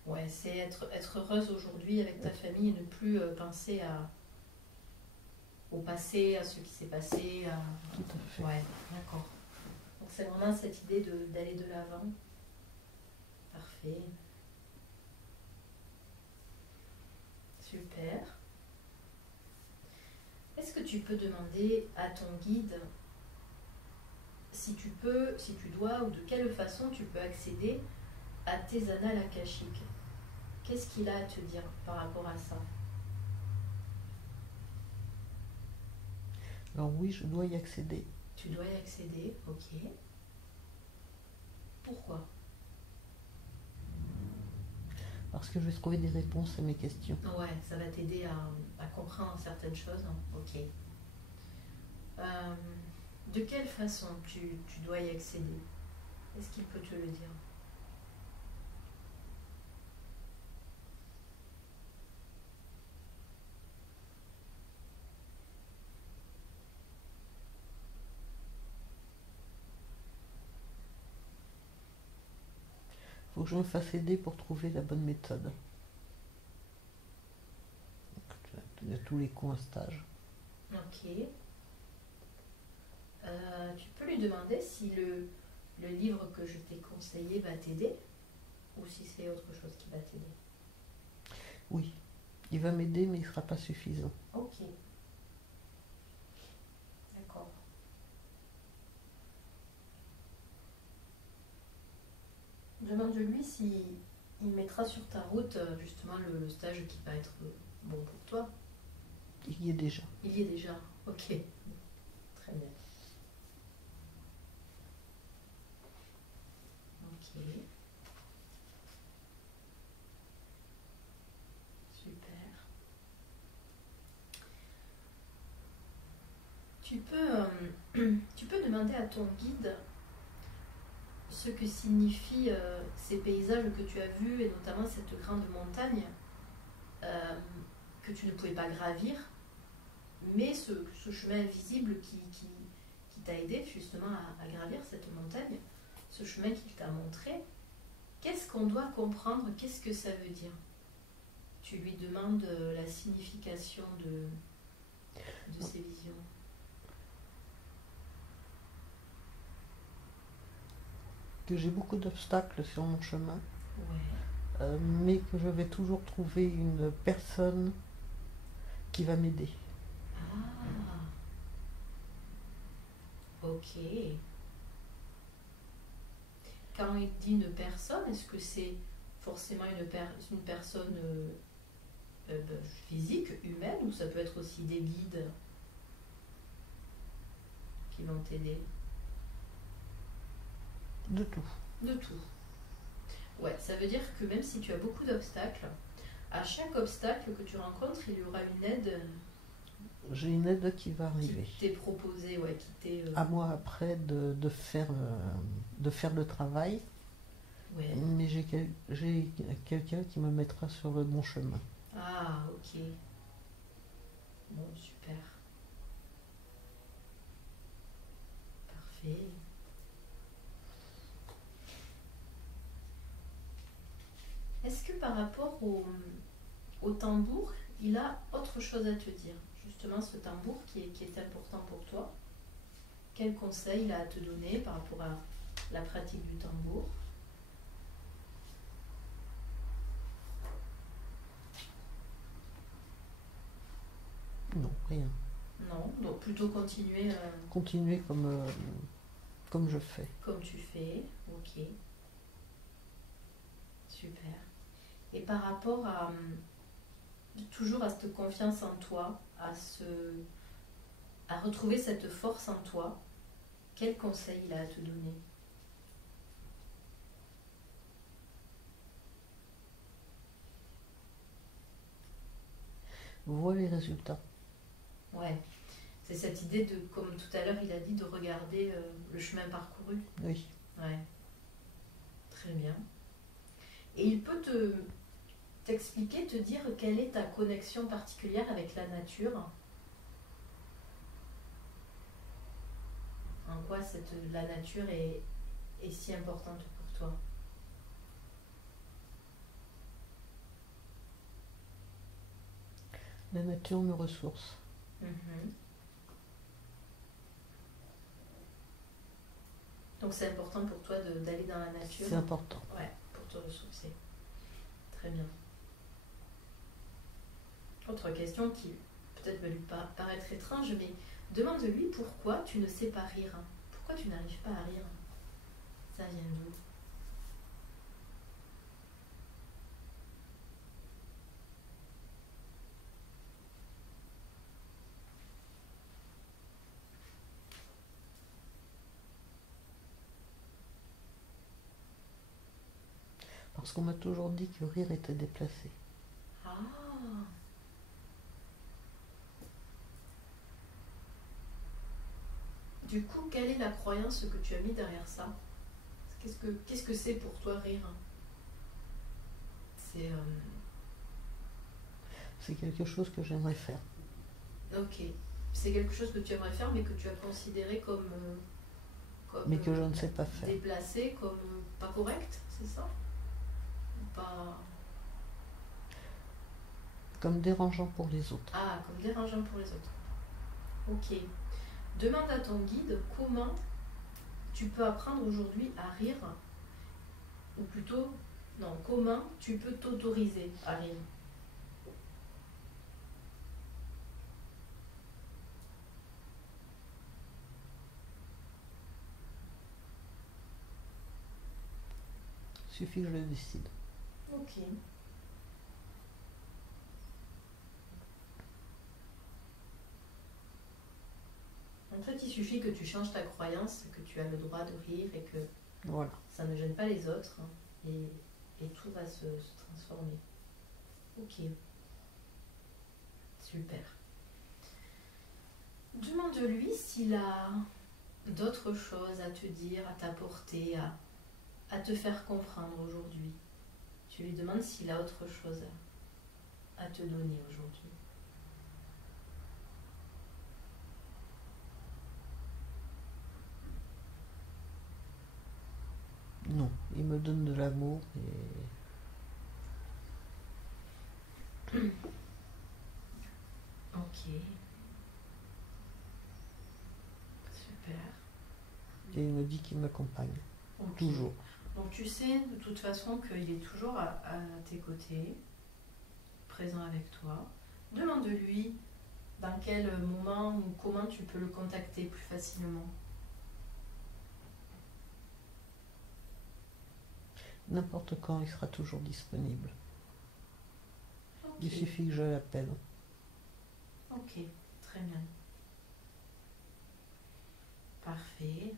Ouais, c'est être heureuse aujourd'hui avec ta famille et ne plus penser au passé, à ce qui s'est passé. Tout à fait. Ouais, d'accord. Donc c'est vraiment cette idée d'aller de l'avant. Parfait. Super. Est-ce que tu peux demander à ton guide si tu peux, si tu dois, ou de quelle façon tu peux accéder à tes annales akashiques? Qu'est-ce qu'il a à te dire par rapport à ça? Alors oui, je dois y accéder. Tu dois y accéder, ok. Pourquoi? Parce que je vais trouver des réponses à mes questions. Ouais, ça va t'aider à comprendre certaines choses. Ok. De quelle façon tu dois y accéder? Est-ce qu'il peut te le dire? Il faut que je me fasse aider pour trouver la bonne méthode. Donc, il y a tous les coups un stage. Ok. Tu peux lui demander si le livre que je t'ai conseillé va t'aider ou si c'est autre chose qui va t'aider. Oui, Il va m'aider, mais il ne sera pas suffisant. Ok. D'accord. Demande-lui si il mettra sur ta route justement le stage qui va être bon pour toi. Il y est déjà. Il y est déjà. Ok. Très bien. Ok. Super. Tu peux demander à ton guide ce que signifient ces paysages que tu as vus, et notamment cette grande montagne que tu ne pouvais pas gravir, mais ce chemin invisible qui t'a aidé justement à gravir cette montagne, ce chemin qu'il t'a montré. Qu'est-ce qu'on doit comprendre? Qu'est-ce que ça veut dire? Tu lui demandes la signification de ces visions. Que j'ai beaucoup d'obstacles sur mon chemin, Ouais. mais que je vais toujours trouver une personne qui va m'aider. Ah, ok. Quand il dit une personne, est-ce que c'est forcément une personne physique, humaine, ou ça peut être aussi des guides qui vont t'aider? De tout. De tout. Ouais, ça veut dire que même si tu as beaucoup d'obstacles, à chaque obstacle que tu rencontres, il y aura une aide J'ai une aide qui va arriver. qui t'est proposée, ouais, qui t'est... À moi après de faire le travail, Ouais. mais j'ai quelqu'un qui me mettra sur le bon chemin. Ah, ok. Bon, super. Parfait. Est-ce que par rapport au tambour, il a autre chose à te dire? Justement, ce tambour qui est important pour toi. Quel conseil il a à te donner par rapport à la pratique du tambour? Non, rien. Non, donc plutôt continuer Continuer comme je fais. comme tu fais. Ok, super. Et par rapport à toujours à cette confiance en toi, à retrouver cette force en toi, quel conseil il a à te donner? Vois les résultats. Ouais, c'est cette idée de, comme tout à l'heure il a dit, de regarder le chemin parcouru. Oui. Ouais, très bien. Et il peut t'expliquer, te dire quelle est ta connexion particulière avec la nature. En quoi la nature est si importante pour toi? La nature me ressource. Mhm. Donc c'est important pour toi d'aller dans la nature? C'est important. Ouais, pour te ressourcer. Très bien. Autre question qui peut-être va lui paraître étrange, mais demande-lui pourquoi tu ne sais pas rire. Pourquoi tu n'arrives pas à rire? Ça vient d'où? Parce qu'on m'a toujours dit que rire était déplacé. Ah. Du coup, quelle est la croyance que tu as mis derrière ça? Qu'est-ce que c'est pour toi rire? C'est C'est quelque chose que j'aimerais faire. ok. C'est quelque chose que tu aimerais faire, mais que tu as considéré comme Mais que je ne sais pas faire. déplacé, comme pas correct, c'est ça? Ou pas... Comme dérangeant pour les autres. Ah, comme dérangeant pour les autres. Ok. Demande à ton guide comment tu peux apprendre aujourd'hui à rire, ou plutôt, non, comment tu peux t'autoriser à rire. suffit que je le décide. Ok. En fait, il suffit que tu changes ta croyance, que tu as le droit de rire et que Voilà. ça ne gêne pas les autres, hein, et tout va se transformer. Ok. Super. Demande-lui s'il a d'autres choses à te dire, à t'apporter, à te faire comprendre aujourd'hui. Tu lui demandes s'il a autre chose à te donner aujourd'hui. Non, il me donne de l'amour et Ok. Super. il me dit qu'il m'accompagne. Ok. Toujours. Donc tu sais de toute façon qu'il est toujours à tes côtés, présent avec toi. Demande-lui dans quel moment ou comment tu peux le contacter plus facilement. N'importe quand, il sera toujours disponible. Ok. Il suffit que je l'appelle. Ok, très bien. Parfait.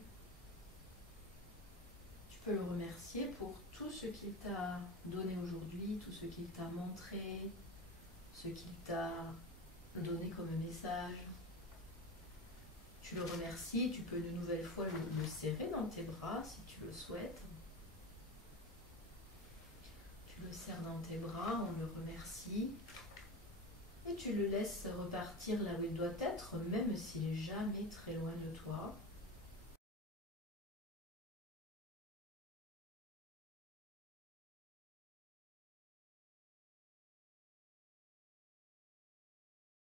Tu peux le remercier pour tout ce qu'il t'a donné aujourd'hui, tout ce qu'il t'a montré, ce qu'il t'a donné comme message. Tu le remercies, tu peux une nouvelle fois le serrer dans tes bras si tu le souhaites. Tu le serres dans tes bras, on le remercie. Et tu le laisses repartir là où il doit être, même s'il est jamais très loin de toi.